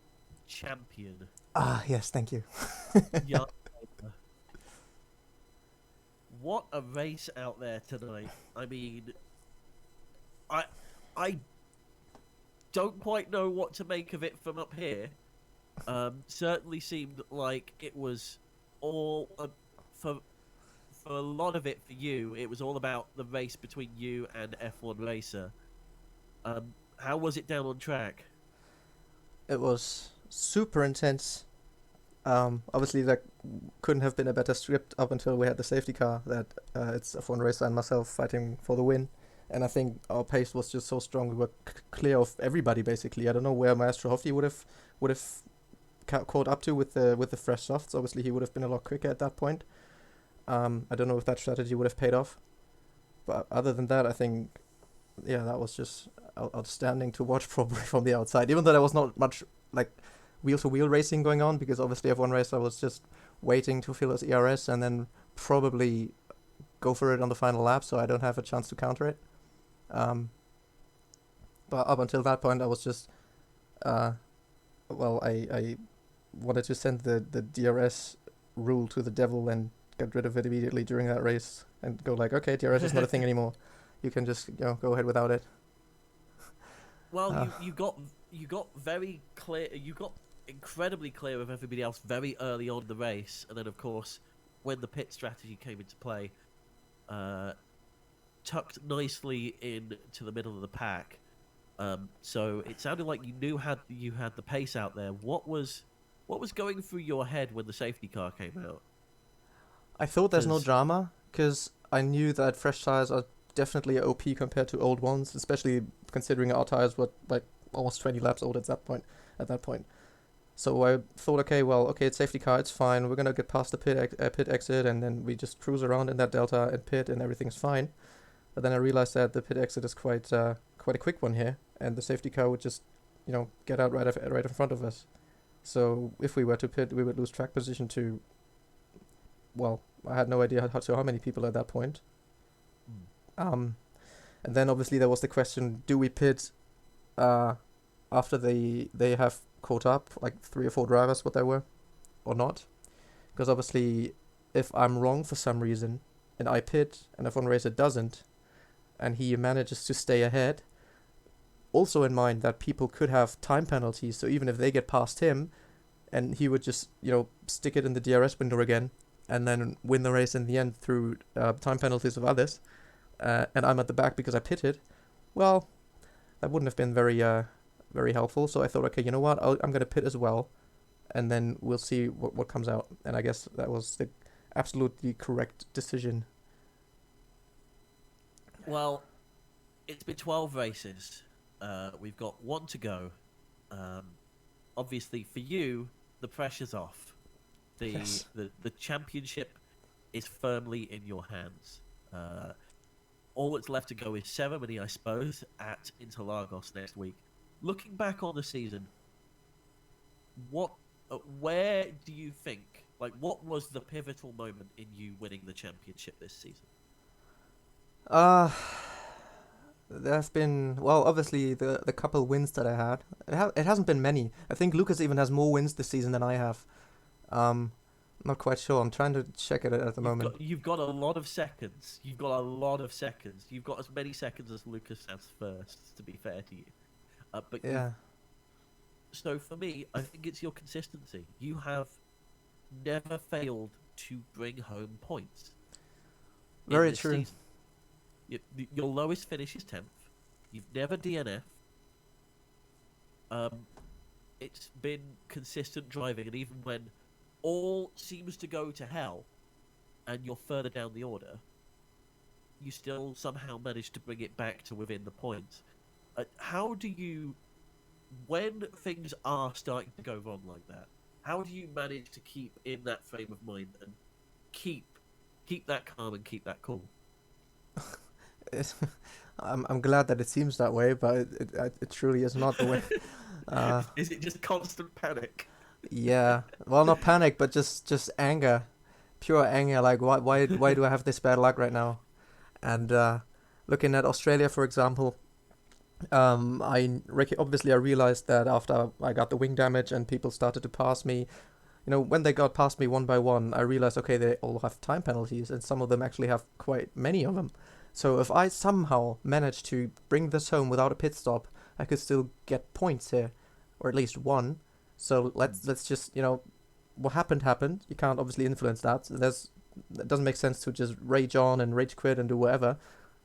champion. Ah, yes, thank you. Yeah. What a race out there tonight. I mean, I don't quite know what to make of it from up here. Certainly seemed like it was all for a lot of it for you. It was all about the race between you and F1 Racer. How was it down on track? It was super intense. Obviously, there couldn't have been a better script up until we had the safety car. That it's F1 Racer and myself fighting for the win, and I think our pace was just so strong. We were clear of everybody basically. I don't know where Maestro Hoffi would have caught up to with the fresh softs. Obviously, he would have been a lot quicker at that point. I don't know if that strategy would have paid off, but other than that, I think that was just outstanding to watch probably from the outside. Even though there was not much like wheel-to-wheel racing going on, because obviously F1 Racer was just waiting to fill his ERS and then probably go for it on the final lap, so I don't have a chance to counter it. But up until that point, I was just I wanted to send the DRS rule to the devil and get rid of it immediately during that race and go like, okay, DRS is not a thing anymore. You can just go ahead without it. Well, you got very clear. You got incredibly clear of everybody else very early on in the race, and then of course, when the pit strategy came into play, tucked nicely into the middle of the pack. So it sounded like you had the pace out there. What was going through your head when the safety car came out? I thought there's no drama, because I knew that fresh tires are definitely OP compared to old ones, especially considering our tires were like almost 20 laps old at that point. So I thought, okay, it's safety car, it's fine. We're gonna get past the pit exit, and then we just cruise around in that delta and pit, and everything's fine. But then I realized that the pit exit is quite a quick one here, and the safety car would just, get out right in front of us. So if we were to pit, we would lose track position to. Well, I had no idea how many people at that point. And then obviously there was the question: do we pit after they have caught up, like 3 or 4 drivers, what they were, or not? Because obviously, if I'm wrong for some reason and I pit and F1 racer doesn't, and he manages to stay ahead, also in mind that people could have time penalties. So even if they get past him, and he would just stick it in the DRS window again, and then win the race in the end through time penalties of others, and I'm at the back because I pitted, well, that wouldn't have been very helpful. So I thought, okay, you know what, I'm gonna pit as well, and then we'll see what comes out. And I guess that was the absolutely correct decision. Well, it's been 12 races. We've got 1 to go. Obviously, for you, the pressure's off. Yes. The championship is firmly in your hands. All that's left to go is ceremony, I suppose, at Interlagos next week. Looking back on the season, where do you think, what was the pivotal moment in you winning the championship this season? There's been, well, obviously the couple wins that I had. It hasn't been many. I think Lucas even has more wins this season than I have. Not quite sure. I'm trying to check it at the moment. You've got a lot of seconds. You've got a lot of seconds. You've got as many seconds as Lucas has first, to be fair to you. Yeah. So for me, I think it's your consistency. You have never failed to bring home points. Very true. Season. Your lowest finish is 10th. You've never DNF. It's been consistent driving, and even when all seems to go to hell and you're further down the order, you still somehow manage to bring it back to within the points. How do you, when things are starting to go wrong like that, how do you manage to keep in that frame of mind and keep that calm and keep that cool? I'm glad that it seems that way, but it truly is not the way. Is it just constant panic? Yeah, well, not panic, but just anger, pure anger. Like, why do I have this bad luck right now? And looking at Australia, for example, obviously I realized that after I got the wing damage and people started to pass me, when they got past me one by one, I realized, okay, they all have time penalties, and some of them actually have quite many of them. So if I somehow manage to bring this home without a pit stop, I could still get points here, or at least one. So let's just, what happened. You can't obviously influence that. It doesn't make sense to just rage on and rage quit and do whatever.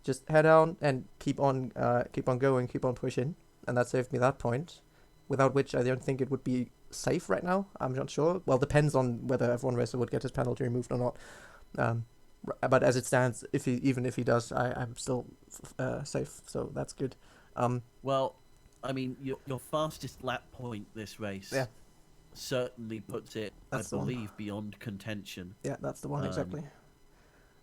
Just head down and keep on going, keep on pushing, and that saved me that point. Without which I don't think it would be safe right now. I'm not sure. Well, depends on whether F1 racer would get his penalty removed or not. But as it stands, even if he does, I'm still safe, so that's good. Well, I mean, your fastest lap point this race certainly puts it, That's I believe, beyond contention. Yeah, that's the one exactly.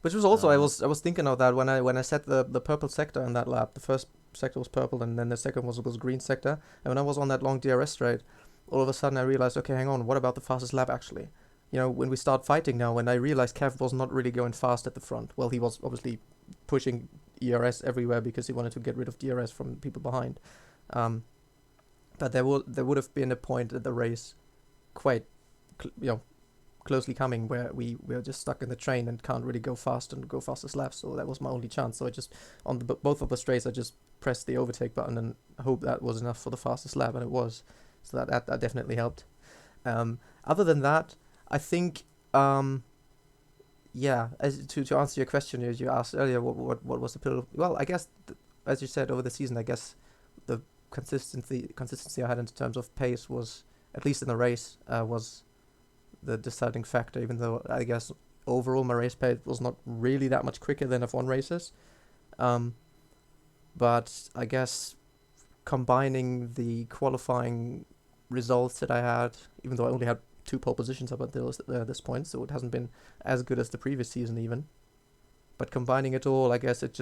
Which was also I was thinking of that when I set the purple sector in that lap. The first sector was purple, and then the second was green sector. And when I was on that long DRS straight, all of a sudden I realized, okay, hang on, what about the fastest lap actually? When we start fighting now, when I realized Kev was not really going fast at the front. Well, he was obviously pushing ERS everywhere because he wanted to get rid of DRS from people behind. But there would have been a point at the race, quite, closely coming, where we are just stuck in the train and can't really go fast and go fastest laps. So that was my only chance. So I just on both of the straights I just pressed the overtake button and hope that was enough for the fastest lap, and it was. So that definitely helped. Other than that, I think, to answer your question, you asked earlier, what was the pill? Well, I guess, as you said, over the season, I guess the consistency I had in terms of pace was, at least in the race, was the deciding factor. Even though I guess overall my race pace was not really that much quicker than F1 races, but I guess combining the qualifying results that I had, even though I only had 2 pole positions up until this point, so it hasn't been as good as the previous season even. But combining it all, I guess it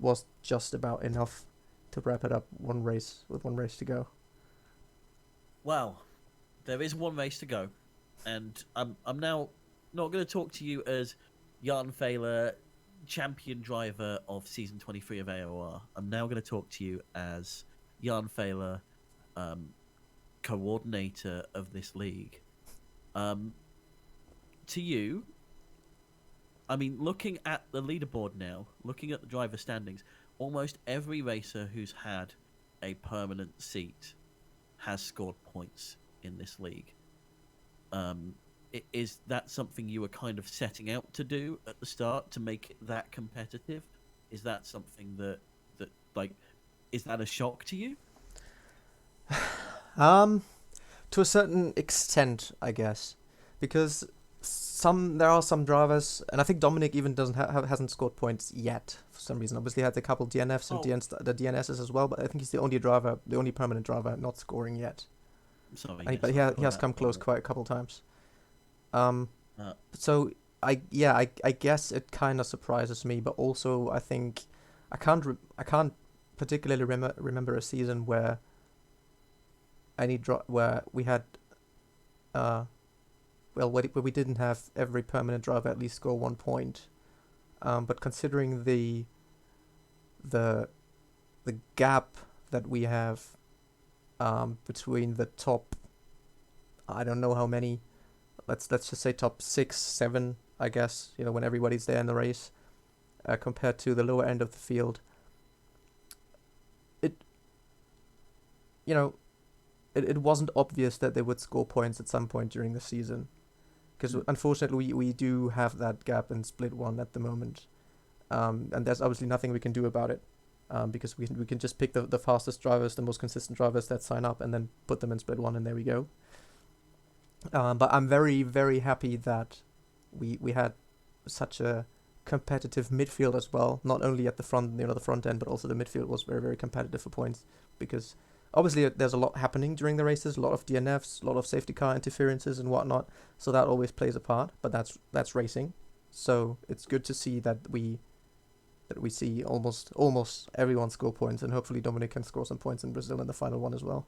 was just about enough to wrap it up with one race to go. Well, there is one race to go, and I'm now not going to talk to you as Jan Fehler champion driver of season 23 of AOR. I'm now going to talk to you as Jan Fehler, coordinator of this league. To you, I mean, looking at the leaderboard now, looking at the driver standings, almost every racer who's had a permanent seat has scored points in this league. Is that something you were kind of setting out to do at the start to make it that competitive? Is that something that like, is that a shock to you? To a certain extent, I guess, because there are some drivers, and I think Dominic even hasn't scored points yet for some reason. Obviously, he had a couple DNFs and the DNSs as well, but I think he's the only permanent driver not scoring yet. Sorry, but he has come close quite a couple times. So I guess it kind of surprises me, but also I think I can't particularly remember a season where where we had where we didn't have every permanent driver at least score 1 point. But considering the gap that we have between the top, I don't know how many, let's just say top 6, 7, I guess, when everybody's there in the race, compared to the lower end of the field, it wasn't obvious that they would score points at some point during the season, because unfortunately we do have that gap in Split 1 at the moment, and there's obviously nothing we can do about it, because we can just pick the fastest drivers, the most consistent drivers that sign up, and then put them in Split 1, and there we go. But I'm very, very happy that we had such a competitive midfield as well, not only at the front, the front end, but also the midfield was very, very competitive for points, because obviously there's a lot happening during the races, a lot of DNFs, a lot of safety car interferences and whatnot, so that always plays a part, but that's racing. So it's good to see that we see almost everyone score points, and hopefully Dominic can score some points in Brazil in the final one as well.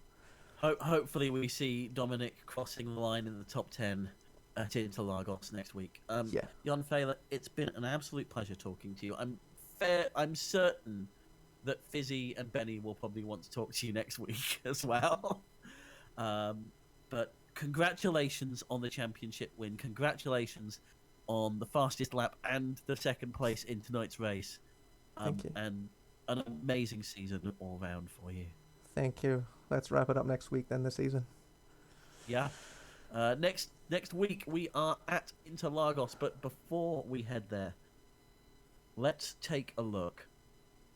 Hopefully we see Dominic crossing the line in the top 10 at Interlagos next week. Jan Fehler, it's been an absolute pleasure talking to you. I'm certain that Fizzy and Benny will probably want to talk to you next week as well. But congratulations on the championship win. Congratulations on the fastest lap and the second place in tonight's race. Thank you. And an amazing season all round for you. Thank you. Let's wrap it up next week then, this season. Yeah. Next week we are at Interlagos, but before we head there, let's take a look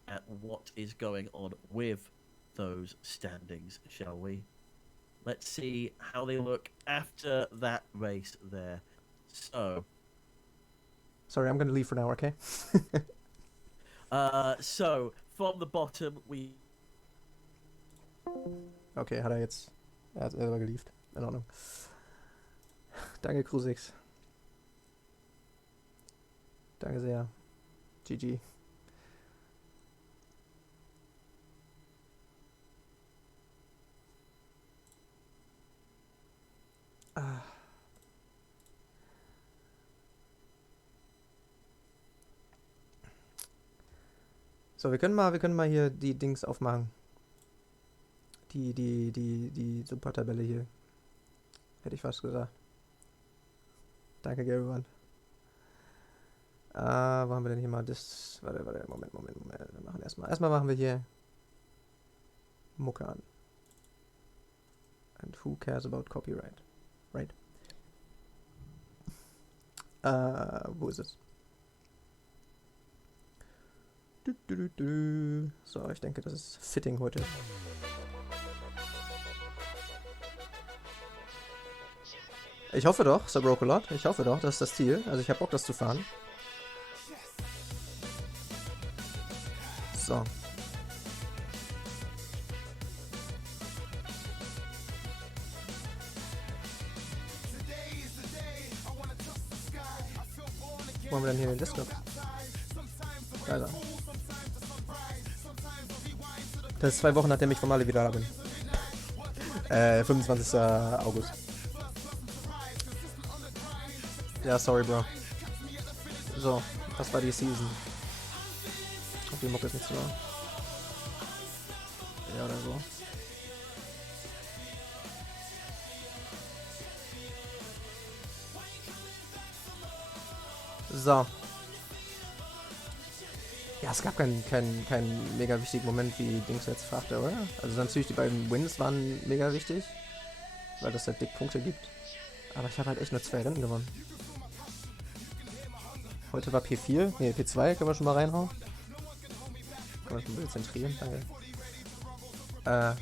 at what is going on with those standings, shall we? Let's see how they look after that race there. So, sorry, I'm going to leave for now, okay? So from the bottom we... Okay, hat er jetzt. Er hat selber geliefert. In Ordnung. Danke, Krusix. Danke sehr. GG. So, wir können mal hier die Dings aufmachen. Die Supertabelle hier. Hätte ich fast gesagt. Danke, Gary. Wo haben wir denn hier mal das? Warte, Moment. Wir machen erstmal machen wir hier Mucke an. And who cares about copyright? Right? Wo ist es? So, ich denke, das ist fitting heute. Ich hoffe doch, Sir Brocolot. Ich hoffe doch, das ist das Ziel. Also ich habe Bock, das zu fahren. So. Wo haben wir denn hier den Discord? Da ist er. Das ist 2 Wochen, nachdem ich von Mali wieder da bin. 25. August. Ja, sorry, Bro. So, das war die Season. glaube, die Mucke ist nicht so. Ja, oder so. So. Ja, es gab keinen mega wichtigen Moment, wie Dings jetzt fragte, oder? Also natürlich, die beiden Wins waren mega wichtig, weil das halt dick Punkte gibt. Aber ich habe halt echt nur 2 Rennen gewonnen. Heute war P4, ne, P2, können wir schon mal reinhauen. Kann man schon ein bisschen zentrieren, danke.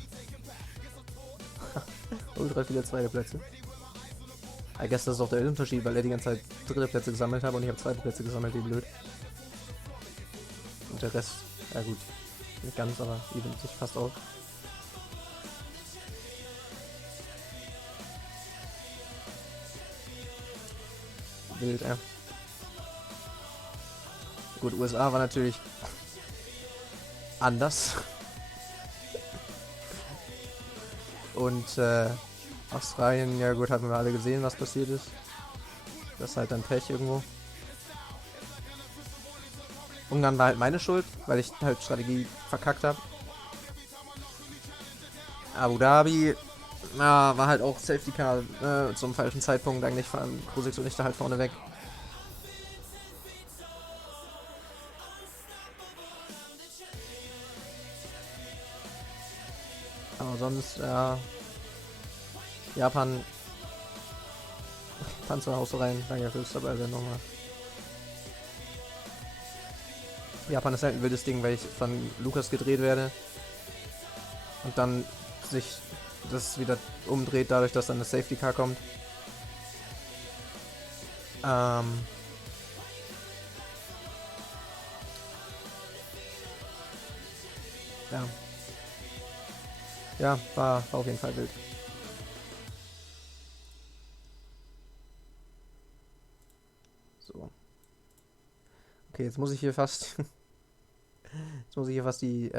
Ultra viele zweite Plätze. I guess das ist auch der Unterschied, weil er die ganze Zeit dritte Plätze gesammelt hat und ich habe zweite Plätze gesammelt, wie blöd. Und der Rest, ja gut, nicht ganz, aber event sich fast auch. Wild, ja. Gut, USA war natürlich anders. Und Australien, ja gut, haben wir alle gesehen, was passiert ist. Das ist halt dann Pech irgendwo. Ungarn war halt meine Schuld, weil ich halt Strategie verkackt habe. Abu Dhabi war halt auch Safety Car zum falschen Zeitpunkt. Eigentlich fahren Krusix und ich da halt vorne weg. Aber sonst, ja. Japan. Panzerhaus rein. Danke fürs dabei sein nochmal. Japan ist halt ein wildes Ding, weil ich von Lukas gedreht werde. Und dann sich das wieder umdreht, dadurch, dass dann das Safety Car kommt. Ja. Ja, war auf jeden Fall wild. So. Okay, jetzt muss ich hier fast... jetzt muss ich hier fast die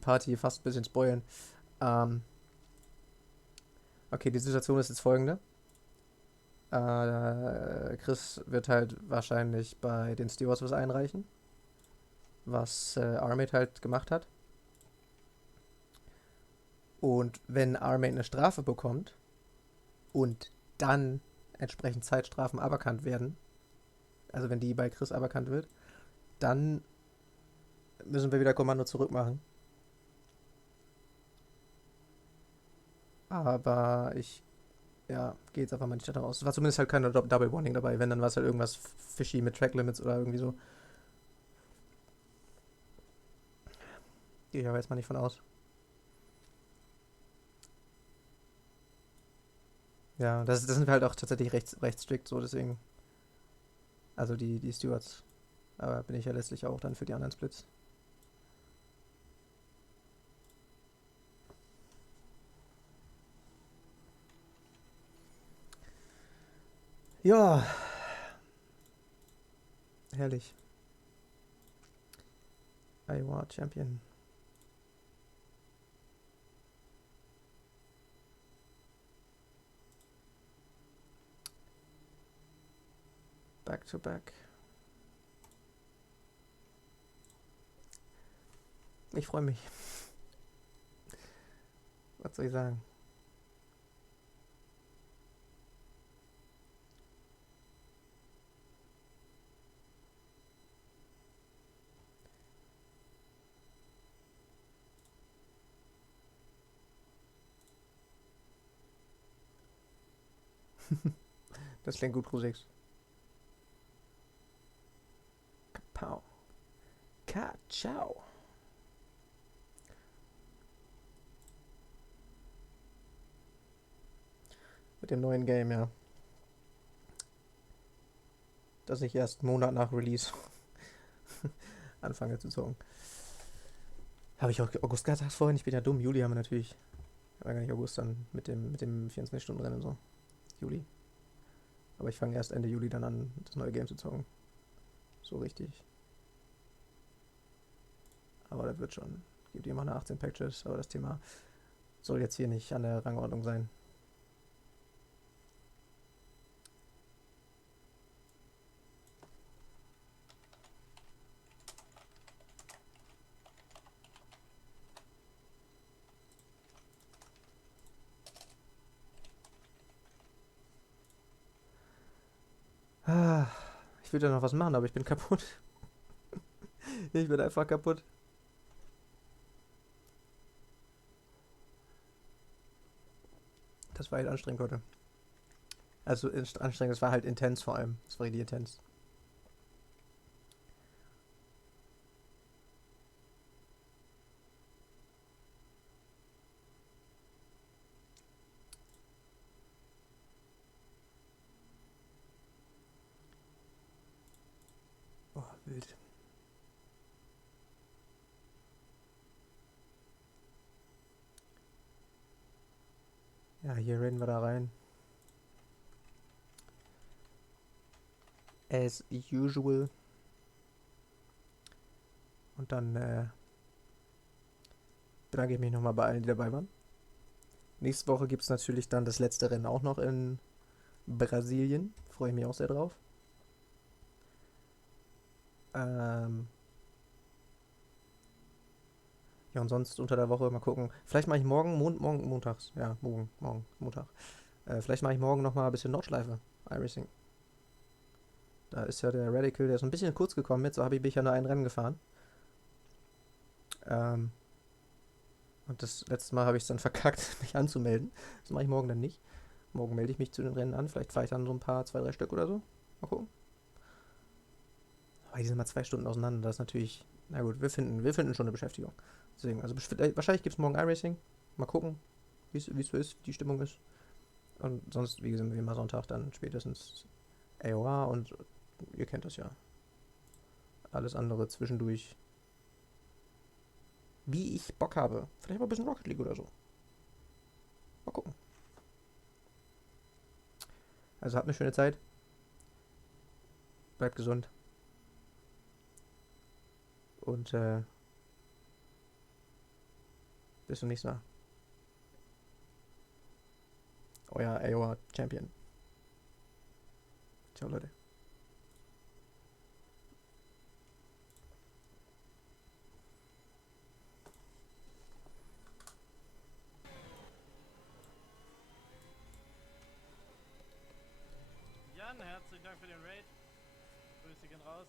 Party hier fast ein bisschen spoilern. Okay, die Situation ist jetzt folgende. Chris wird halt wahrscheinlich bei den Stewards was einreichen, was Armate halt gemacht hat. Und wenn Armate eine Strafe bekommt und dann entsprechend Zeitstrafen aberkannt werden, also wenn die bei Chris aberkannt wird, dann müssen wir wieder Kommando zurückmachen. Aber ich gehe jetzt einfach mal nicht davon aus. Es war zumindest halt keine Double Warning dabei. Wenn, dann war es halt irgendwas fishy mit Track Limits oder irgendwie so. Gehe ich aber jetzt mal nicht von aus. Ja, das sind wir halt auch tatsächlich recht strikt so, deswegen. Also die Stewards. Aber bin ich ja letztlich auch dann für die anderen Splits. Ja. Herrlich. AOR Champion. Back to back. Ich freue mich. Was soll ich sagen? Das klingt gut, Pro6. Kapau. Ka-ciao. Mit dem neuen Game, ja. Das ich erst einen Monat nach Release anfange zu zocken. Habe ich auch August gesagt vorhin? Ich bin ja dumm. Juli haben wir natürlich. Aber gar nicht August dann mit dem 24-Stunden-Rennen und so. Juli. Aber ich fange erst Ende Juli dann an, das neue Game zu zocken. So richtig. Aber das wird schon. Gibt immer eine 18 Patches, aber das Thema soll jetzt hier nicht an der Rangordnung sein. Ah, ich will da noch was machen, aber ich bin kaputt. Ich bin einfach kaputt. Das war halt anstrengend heute. Also anstrengend, es war halt intens vor allem. Es war richtig intens. Oh, wild. Ja, hier reden wir da rein. As usual. Und dann bedanke ich mich nochmal bei allen, die dabei waren. Nächste Woche gibt es natürlich dann das letzte Rennen auch noch in Brasilien. Freue ich mich auch sehr drauf. Ja, und sonst unter der Woche mal gucken. Vielleicht mache ich morgen, morgen montags. Ja, morgen, Montag. Vielleicht mache ich morgen nochmal ein bisschen Nordschleife. iRacing. Da ist ja der Radical, der ist ein bisschen kurz gekommen jetzt. So bin ich ja nur ein Rennen gefahren. Und das letzte Mal habe ich es dann verkackt, mich anzumelden. Das mache ich morgen dann nicht. Morgen melde ich mich zu den Rennen an. Vielleicht fahre ich dann so ein paar, 2, 3 Stück oder so. Mal gucken. Aber die sind mal 2 Stunden auseinander. Das ist natürlich. Na gut, wir finden schon eine Beschäftigung. Deswegen, also wahrscheinlich gibt es morgen iRacing. Mal gucken, wie es so ist, wie die Stimmung ist. Und sonst, wie gesagt, wie immer Sonntag dann spätestens AOR und ihr kennt das ja. Alles andere zwischendurch. Wie ich Bock habe. Vielleicht mal ein bisschen Rocket League oder so. Mal gucken. Also habt eine schöne Zeit. Bleibt gesund. Und bis zum nächsten Mal. Euer AOR Champion. Ciao, Leute. Jan, herzlichen Dank für den Raid. Grüße gehen raus.